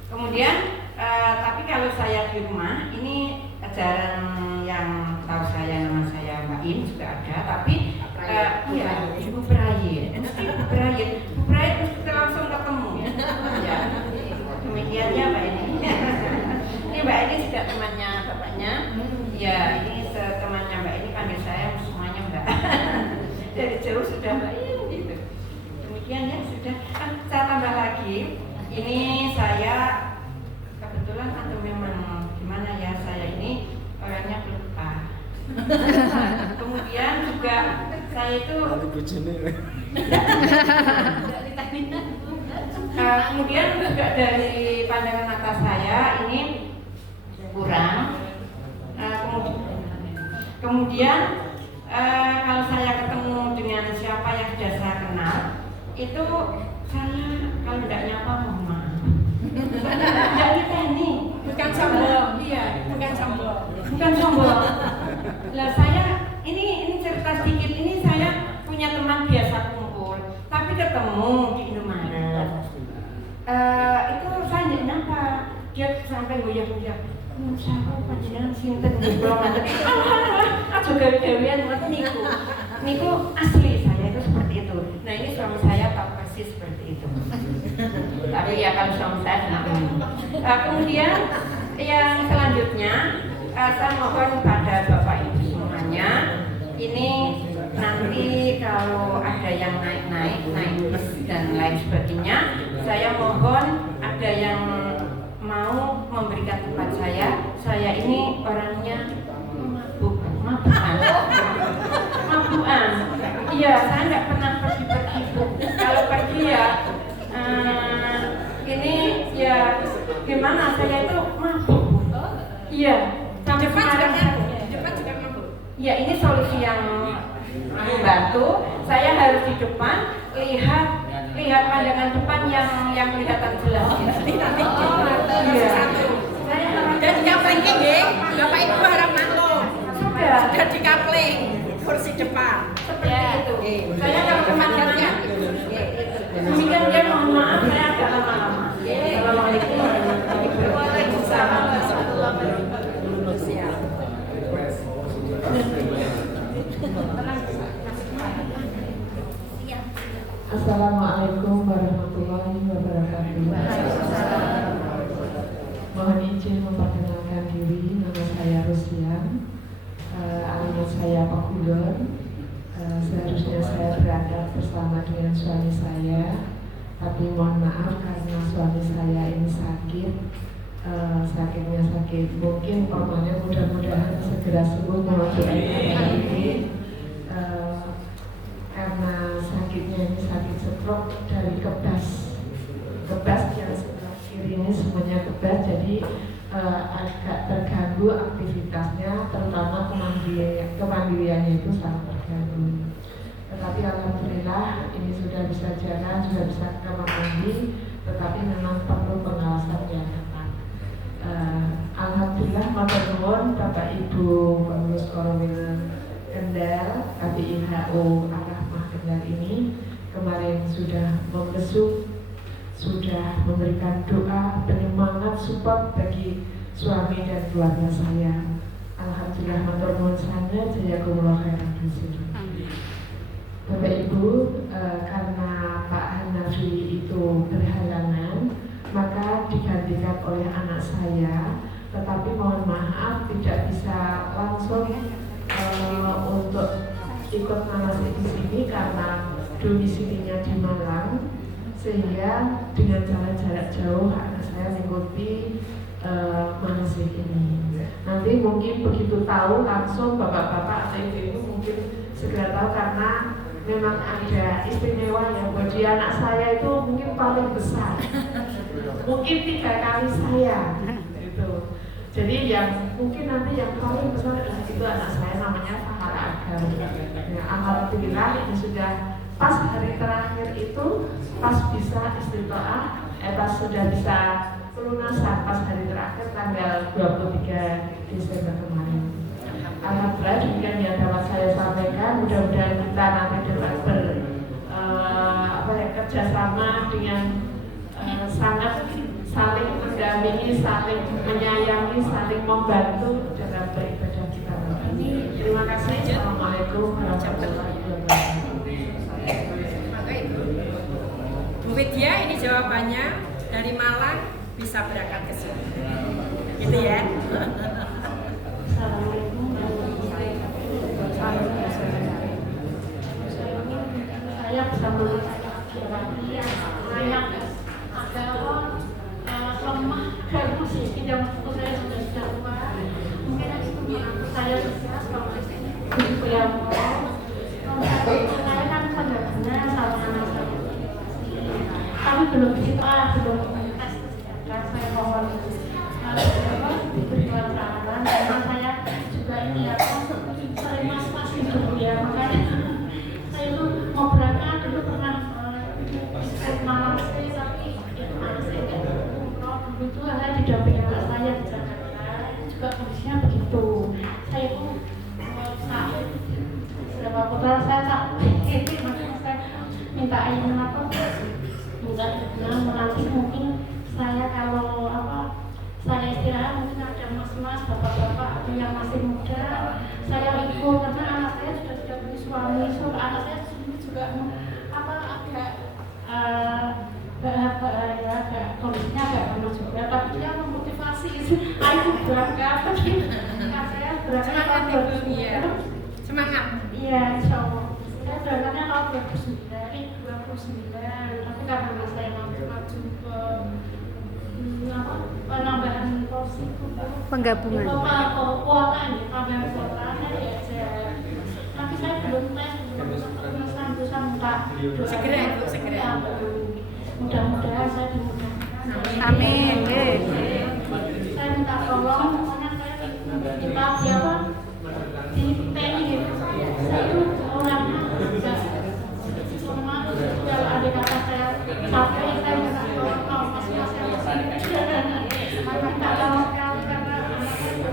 Kemudian tapi kalau saya di rumah ini ajaran yang tahu saya nama saya Mbak Im juga ada, tapi ya Ibu Brayit, mesti Ibu Brayit mesti langsung ketemu. Ya, demikian ya Mbak ini. Ini Mbak ini sudah temannya bapaknya. Ya ini temannya Mbak ini panggil saya semuanya Mbak. Dari jauh sudah Mbak Im gitu. Demikian ya sudah. Saya tambah lagi. Ini saya kebetulan atau memang gimana ya, saya ini orangnya pelupa. Kemudian juga saya itu kemudian juga dari pandangan mata saya ini kurang. Kemudian kalau saya ketemu dengan siapa yang sudah saya kenal, itu saya kalau tidak nyapa mohon maaf. Tidak diteni, Bukan sombong. Iya, bukan sombong. bukan sombong. Lah saya ini cerita sedikit, ini saya punya teman biasa kumpul, tapi ketemu di Indomaret. Itu saya tidak nyapa, dia sampai goyah-goyah. Siapa panjenengan sinten kula ngaten. Aja gawe-gawean ngoten niku. Niku asli saya itu seperti itu. Nah, ini suami saya tahu persis seperti itu. Tapi ya kalau suami saya tidak. Kemudian yang selanjutnya saya mohon pada Bapak Ibu semuanya, ini nanti kalau ada yang naik bis dan lain sebagainya, saya mohon ada yang mau memberikan tempat saya ini orangnya mabukan. Iya, saya nggak pernah pergi-pergi. Kalau pergi ya ini ya gimana, saya itu mabuk. Iya, sampai sekarang Depan juga mabuk. ya ini solusi yang membantu. Saya harus di depan lihat pandangan depan yang kelihatan jelas. Iya. Dan yang ranking ya, Bapak Ibu harap maklum. Sudah di kapling kursi depan. seperti itu. Saya kalau kematian demikian dia mohon maaf saya agak lama-lama. Assalamualaikum warahmatullahi wabarakatuh. Waalaikumsalam warahmatullahi wabarakatuh. Siap. Assalamualaikum warahmatullahi wabarakatuh. Mohon izin memperkenalkan diri, nama saya Rusian, alamat saya Pakulon. Seharusnya saya berada bersama dengan suami saya, tapi mohon maaf karena suami saya ini sakit. Sakitnya sakit, mungkin pamannya mudah-mudahan segera sembuh mewakili ini. Karena sakitnya ini sakit stroke dari kebas yang sebelah kiri ini semuanya kebas, jadi agak terganggu aktivitasnya, terutama kemandiriannya itu sangat terganggu. Tetapi alhamdulillah ini sudah bisa jalan, sudah bisa ke kamar mandi, tetapi memang perlu pengawasan yang ketat. Alhamdulillah matur nuwun Bapak Ibu pengurus Korwil Kendal KBIHO Ar-Rahmah Kendal ini kemarin sudah membesuk, sudah memberikan doa penyemangat support bagi suami dan keluarga saya. Alhamdulillah matur nuwun sanget, jazakumullah khairan katsiran. Bapak Ibu, karena Pak Hanafi itu berhalangan, maka digantikan oleh anak saya, tetapi mohon maaf tidak bisa langsung untuk ikut manasik di sini karena domisilinya di Malang, sehingga dengan jarak jauh anak saya mengikuti manasik ini. Nanti mungkin begitu tahu langsung bapak-bapak atau ibu-ibu mungkin segera tahu, karena memang ada istimewa yang bagi anak saya itu mungkin paling besar. mungkin 3 kali saya gitu. Jadi yang mungkin nanti yang paling besar itu anak saya namanya Fahara Agam. Ya, alhamdulillah ini sudah pas hari terakhir itu pas bisa istiqoah, pas sudah bisa pelunasan pas hari terakhir tanggal 23 Desember kemarin. Alhamdulillah demikian yang dapat saya sampaikan. Mudah-mudahan kita nanti dapat kerjasama dengan sangat saling mendampingi, saling menyayangi, saling membantu dalam beribadah kita. Terima kasih. Assalamualaikum warahmatullahi wabarakatuh. Bu Widya, ini jawabannya dari Malang bisa berangkat ke sini. Gitu ya. Assalamualaikum warahmatullahi wabarakatuh. Saya bersama saya agak lemah dan posisi yang saya sudah tua. Mungkin saya bisa begitu yang saya kan pendampingnya sama anak saya. Tapi belum kita belum tes kesehatan. Saya mohon diberikan saran karena saya juga ini ya sering mas-mas hidup ya, makanya saya itu mau berangkat dulu pernah Malaysia tapi itu Malaysia dulu itu saya didampingi anak saya di Jakarta juga kondisinya begitu. Saya itu sakit beberapa putra saya sakit, makanya saya minta ayam apa minta menanti mungkin saya kalau saya istirahat mungkin ada mas-mas bapak-bapak atau yang masih muda saya ikut karena anak saya sudah tidak punya suami, anak saya juga agak kondisinya agak lemah juga, tapi dia memotivasi ayo berangkat saya berangkat tahun 2009 semangat iya insyaallah saya berangkatnya tahun 2029 tapi karena saya maju ke penambahan porsi penggabungan kuota ini penambahan kuota saya diajak tapi saya belum tes bisa minta segera mudah-mudahan saya dimudahkan amin. saya minta tolong pokoknya saya minta siapa di TNI gitu saya itu orangnya enggak semua kalau ada kata saya capek saya minta tolong kalau mas-mas yang minta tolong sekali karena anak saya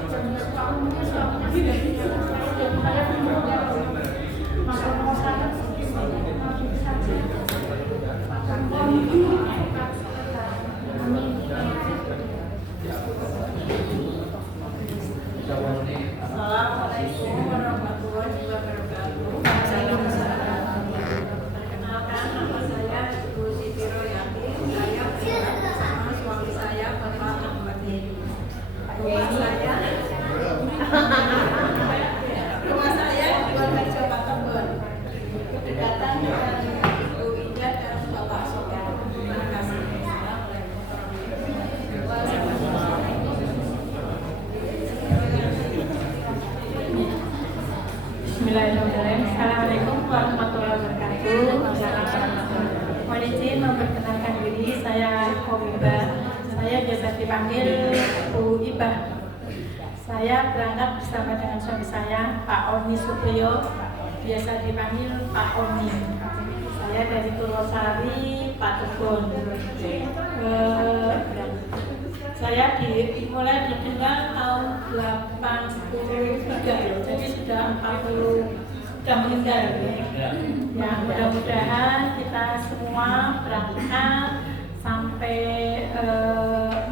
mungkin suaminya sudah tidak saya maka mau saya Assalamualaikum warahmatullahi wabarakatuh. Perkenalkan nama saya Ibu Siti Royati. Saya bersama suami saya Bapak Ahmad Hedi. Rumah saya di Purworejo Patembon. Kedekatan dengan Ibu Ida dan Bapak Soka. Terima kasih. Bismillahirrahmanirrahim. Assalamualaikum warahmatullahi wabarakatuh. Mohon izin memperkenalkan diri, saya Komibah. Saya biasa dipanggil Bu Ibah. Saya berangkat bersama dengan suami saya, Pak Oni Supriyo, biasa dipanggil Pak Oni. Saya dari Purwosari, Pak Tebon. Saya mulai ditinggal tahun 83, jadi sudah 40 sudah meninggal. Ya, mudah-mudahan kita semua berangkat sampai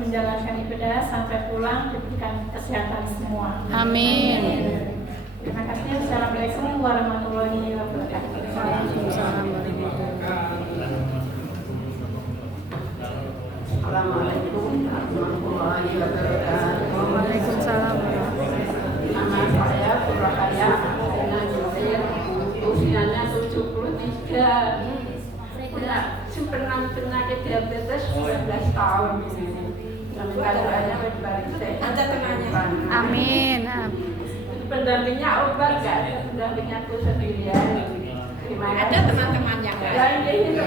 menjalankan ibadah sampai pulang diberikan kesehatan semua. Amin. Terima kasih. Assalamualaikum warahmatullahi wabarakatuh. Assalamualaikum warahmatullahi wabarakatuh. Waalaikumsalam. Nama saya Purwakaya Sena Jumir, usianya 73. Pernah penyakit diabetes 19 tahun. Dan keadaannya baik-baik saja. ada temannya. Amin. Pendampingnya obat, gak ada pendampingnya aku sendirian. Ada teman-temannya kan? Lain ini,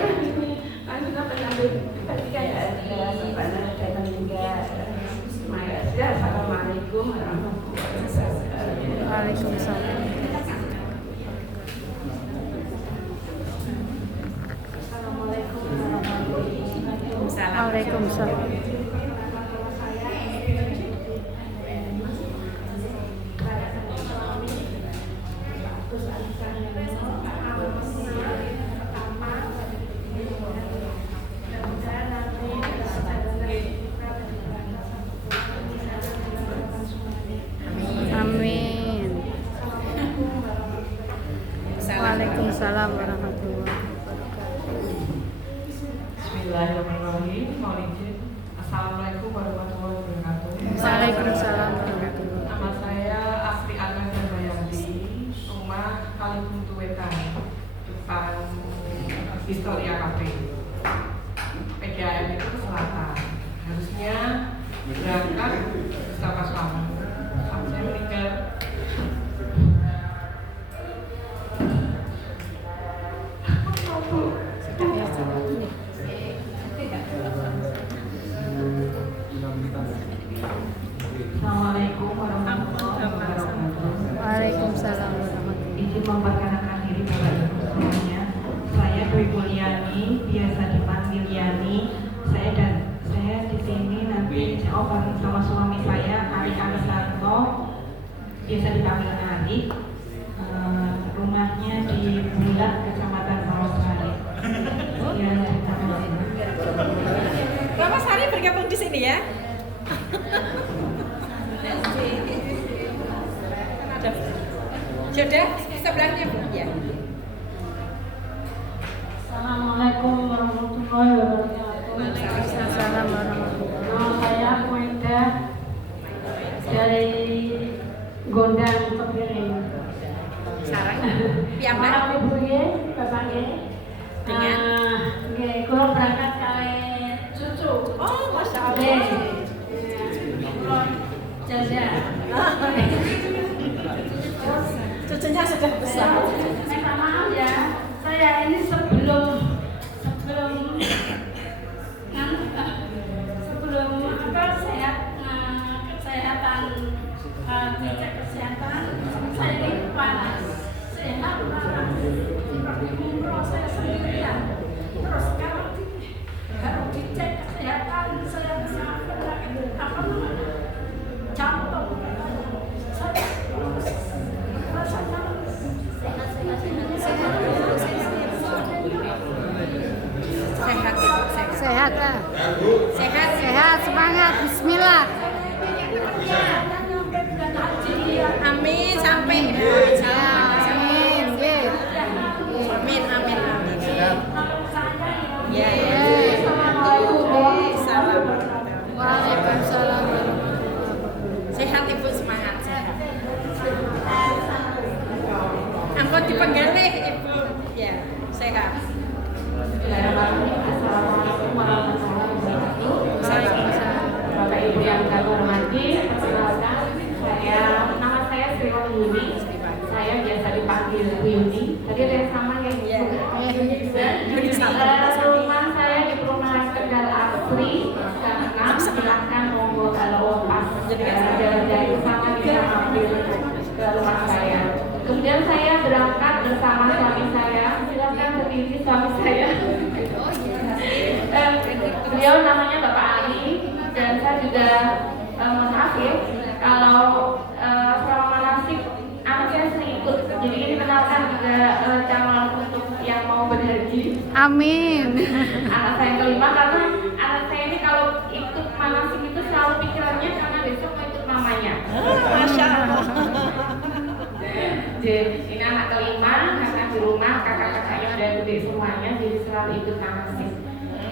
kan sudah pendamping ketika nggak ada Bapak datang juga. Assalamualaikum warahmatullahi wabarakatuh. Waalaikumsalam. Assalamualaikum warahmatullahi wabarakatuh. Waalaikumsalam. Amin. Waalaikumsalam warahmatullahi wabarakatuh. Bismillahirrahmanirrahim. Mohon izin. Assalamualaikum warahmatullahi wabarakatuh. Waalaikumsalam warahmatullahi wabarakatuh. Nama saya Asri Ana Darmayanti, rumah Kalibuntu Wetan, depan Historia Cafe. PGAM itu ke selatan. Harusnya berangkat bersama suami. Suami saya meninggal. Assalamualaikum warahmatullahi wabarakatuh. Waalaikumsalam warahmatullahi Izin memperkenalkan diri Bapak Ibu semuanya. Saya Dwi Mulyani, biasa dipanggil Yani. Saya di sini nanti bareng sama suami saya Ari Amisarto, biasa dipanggil Ari. Rumahnya di Bulak, Kecamatan Sawasari. Ya, Bapak Sari bergabung di sini ya. Sudah sebelahnya Bu ya. Assalamualaikum warahmatullahi wabarakatuh. Waalaikumsalam warahmatullahi wabarakatuh. Nama saya Muida dari Gondang Kepiring. Sarang. Piyambak. Maaf Ibu ya, Bapak ya. Dengan nggih, kula berangkat kali cucu. Oh, Masya Allah. Kula janda. Cucunya sudah besar. Minta maaf ya, saya ini sebelum kesehatan cek kesehatan saya ini panas sehat umroh saya sendirian terus sekarang baru dicek kesehatan saya bisa apa namanya jantung saya rasanya Sehat lah. Sehat, semangat. Bismillah. Amin sampai. Amin. Nggih. Amin amin amin. Ya. Salam. Waalaikumsalam. Sehat Ibu, semangat sehat. Ampun dipenggalih Ibu. Ya, sehat. Assalamualaikum warahmatullahi wabarakatuh. Bapak Ibu yang kami hormati, perkenalkan nama saya Sri Wahyuni. Saya biasa dipanggil Bu Yuni. Tadi ada yang sama ya? Iya. Rumah saya di perumahan Tegal Asri. Karena silakan monggo kalau pas jalan-jalan ke sana bisa mampir ke rumah saya. Kemudian saya berangkat bersama suami saya. Silakan berdiri suami saya. Beliau namanya Bapak Ali dan saya juga mohon maaf ya kalau selama manasik anak saya sering ikut. Jadi ini kenalkan juga calon untuk yang mau berhaji. Amin. Anak saya yang kelima karena anak saya ini kalau ikut manasik itu selalu pikirannya karena besok mau ikut mamanya. Masya Allah. Jadi ini anak kelima karena di rumah kakak-kakaknya udah gede semuanya jadi selalu ikut manasik.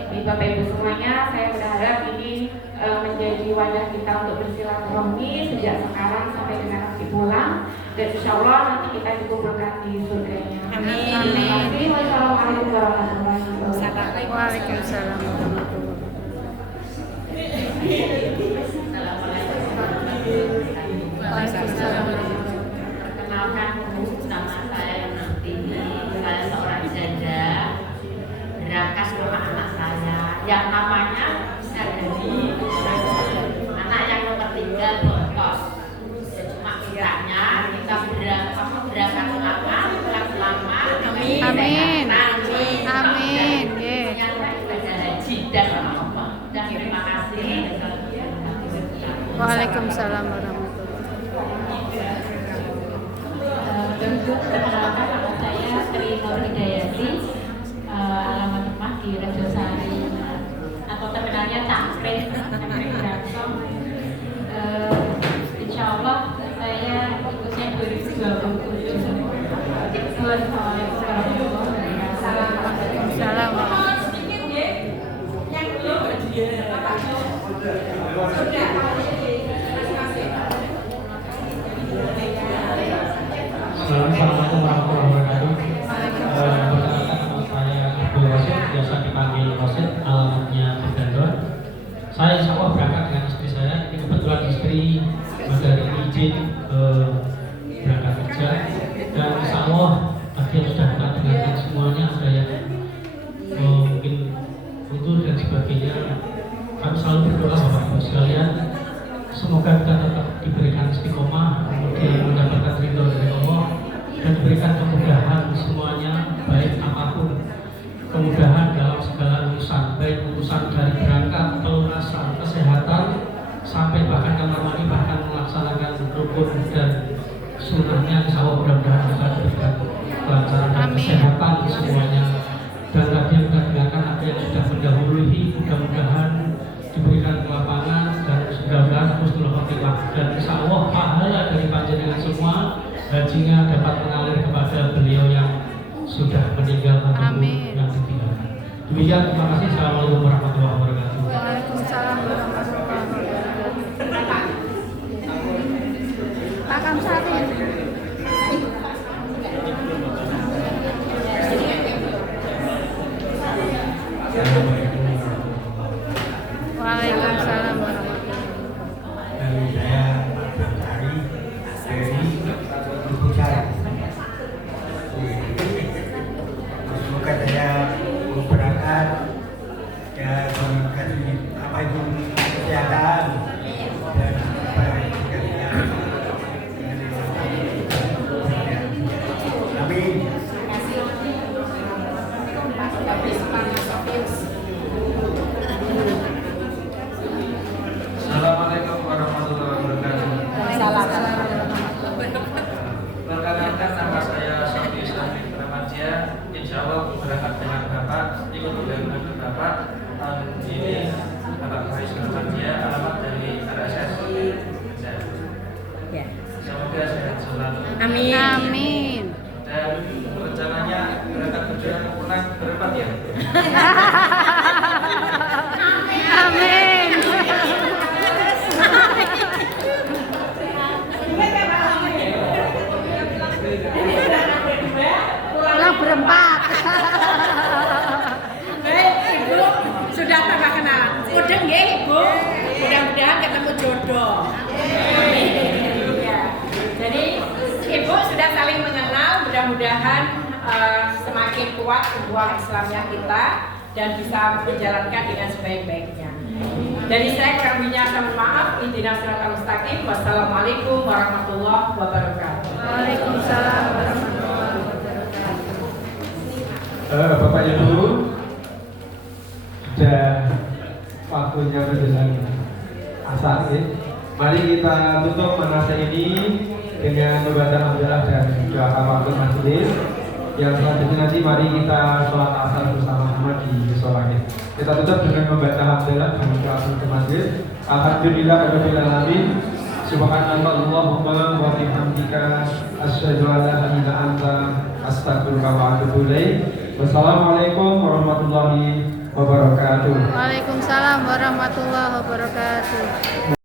Jadi Bapak Ibu semuanya, saya berharap ini menjadi wadah kita untuk bersilaturahmi sejak sekarang sampai dengan nanti pulang dan insya Allah nanti kita dikumpulkan di surganya. Amin. Terima kasih. Wassalamualaikum warahmatullahi wabarakatuh. Waalaikumsalam warahmatullahi wabarakatuh. Perkenalkan nama saya Nanti. Saya seorang janda berangkat ke rumah anak saya yang nama Waalaikumsalam warahmatullahi Perkenalkan nama saya Tri Nur Hidayati, alamat rumah di Rejosari atau terkenalnya Cangkring Graksong. Insya Allah saya ikutnya 2027. Wassalamualaikum warahmatullahi wabarakatuh. Salam. Assalamualaikum warahmatullahi wabarakatuh. Perkenalkan nama saya Abdul Wasid, biasa dipanggil Wasid, alamatnya Bedandor. Saya insya Allah berangkat dengan istri saya. Ini kebetulan istri dari izin berangkat kerja, dan insya Allah tadi sudah buka dengarkan semuanya, ada yang mungkin butuh dan sebagainya. Kami selalu berdoa Bapak Ibu sekalian, semoga kita tetap diberikan istiqomah, kemudian mendapatkan ridho dari Allah, dan diberikan kemudahan semuanya, baik apapun kemudahan dalam segala urusan, baik urusan dari berangkat, pelunasan, kesehatan, sampai bahkan kamar mandi, bahkan melaksanakan rukun dan sunnahnya. Insya Allah mudah-mudahan kita diberikan kelancaran dan kesehatan semuanya. Dan tadi yang kita dengarkan apa yang sudah mendahului, mudah-mudahan diberikan kelapangan dan mudah-mudahan husnul khotimah, dan insya Allah pahala dari panjenengan semua hajinya dapat mengalir kepada beliau yang sudah meninggal atau yang ditinggalkan. Demikian, terima kasih. Assalamualaikum warahmatullahi wabarakatuh. Waalaikumsalam warahmatullahi wabarakatuh. Pak Kamsari. Waalaikumsalam warahmatullahi wabarakatuh. Saya Kamsari dari Bucar. Semoga saya berangkat ya mengkaji apa itu kesehatan dan baik sekalian. Amin. Assalamualaikum warahmatullahi wabarakatuh. Perkenalkan nama saya Sofi Islami Pramadja. Insya Allah berangkat dengan Bapak, ikut dengan Bapak. Tahun ini Bapak Faiz Pramadja, alamat dari RSS. Semoga sehat selalu. Amin. Amin. Dan rencananya berangkat kerja pulang berempat ya. Amin. Pulang berempat. Baik, Ibu sudah tambah kenal. Udah nggih, Ibu? Mudah-mudahan ketemu jodoh. Ya. Jadi Ibu sudah saling mengenal, mudah-mudahan semakin kuat hubungan Islamnya kita dan bisa menjalankan dengan sebaik-baiknya. Dari saya kurang lebihnya saya mohon maaf. Ihdinas siratal mustaqim. Wassalamualaikum warahmatullahi wabarakatuh. Waalaikumsalam warahmatullahi wabarakatuh. Bapak Ibu, sudah waktunya menjelang asar ya. Mari kita tutup manasa ini dengan membaca hamdalah dan doa kafaratul majelis. Yang selanjutnya nanti mari kita sholat asar bersama-sama di musolahnya. Kita tutup dengan membaca hamdalah dan doa kafaratul majelis. Alhamdulillahirabbil alamin. Subhanallahumma wa bihamdika asyhadu an la ilaha illa anta astaghfiruka wa atubu ilaik. Wassalamualaikum warahmatullahi wabarakatuh. Waalaikumsalam warahmatullahi wabarakatuh.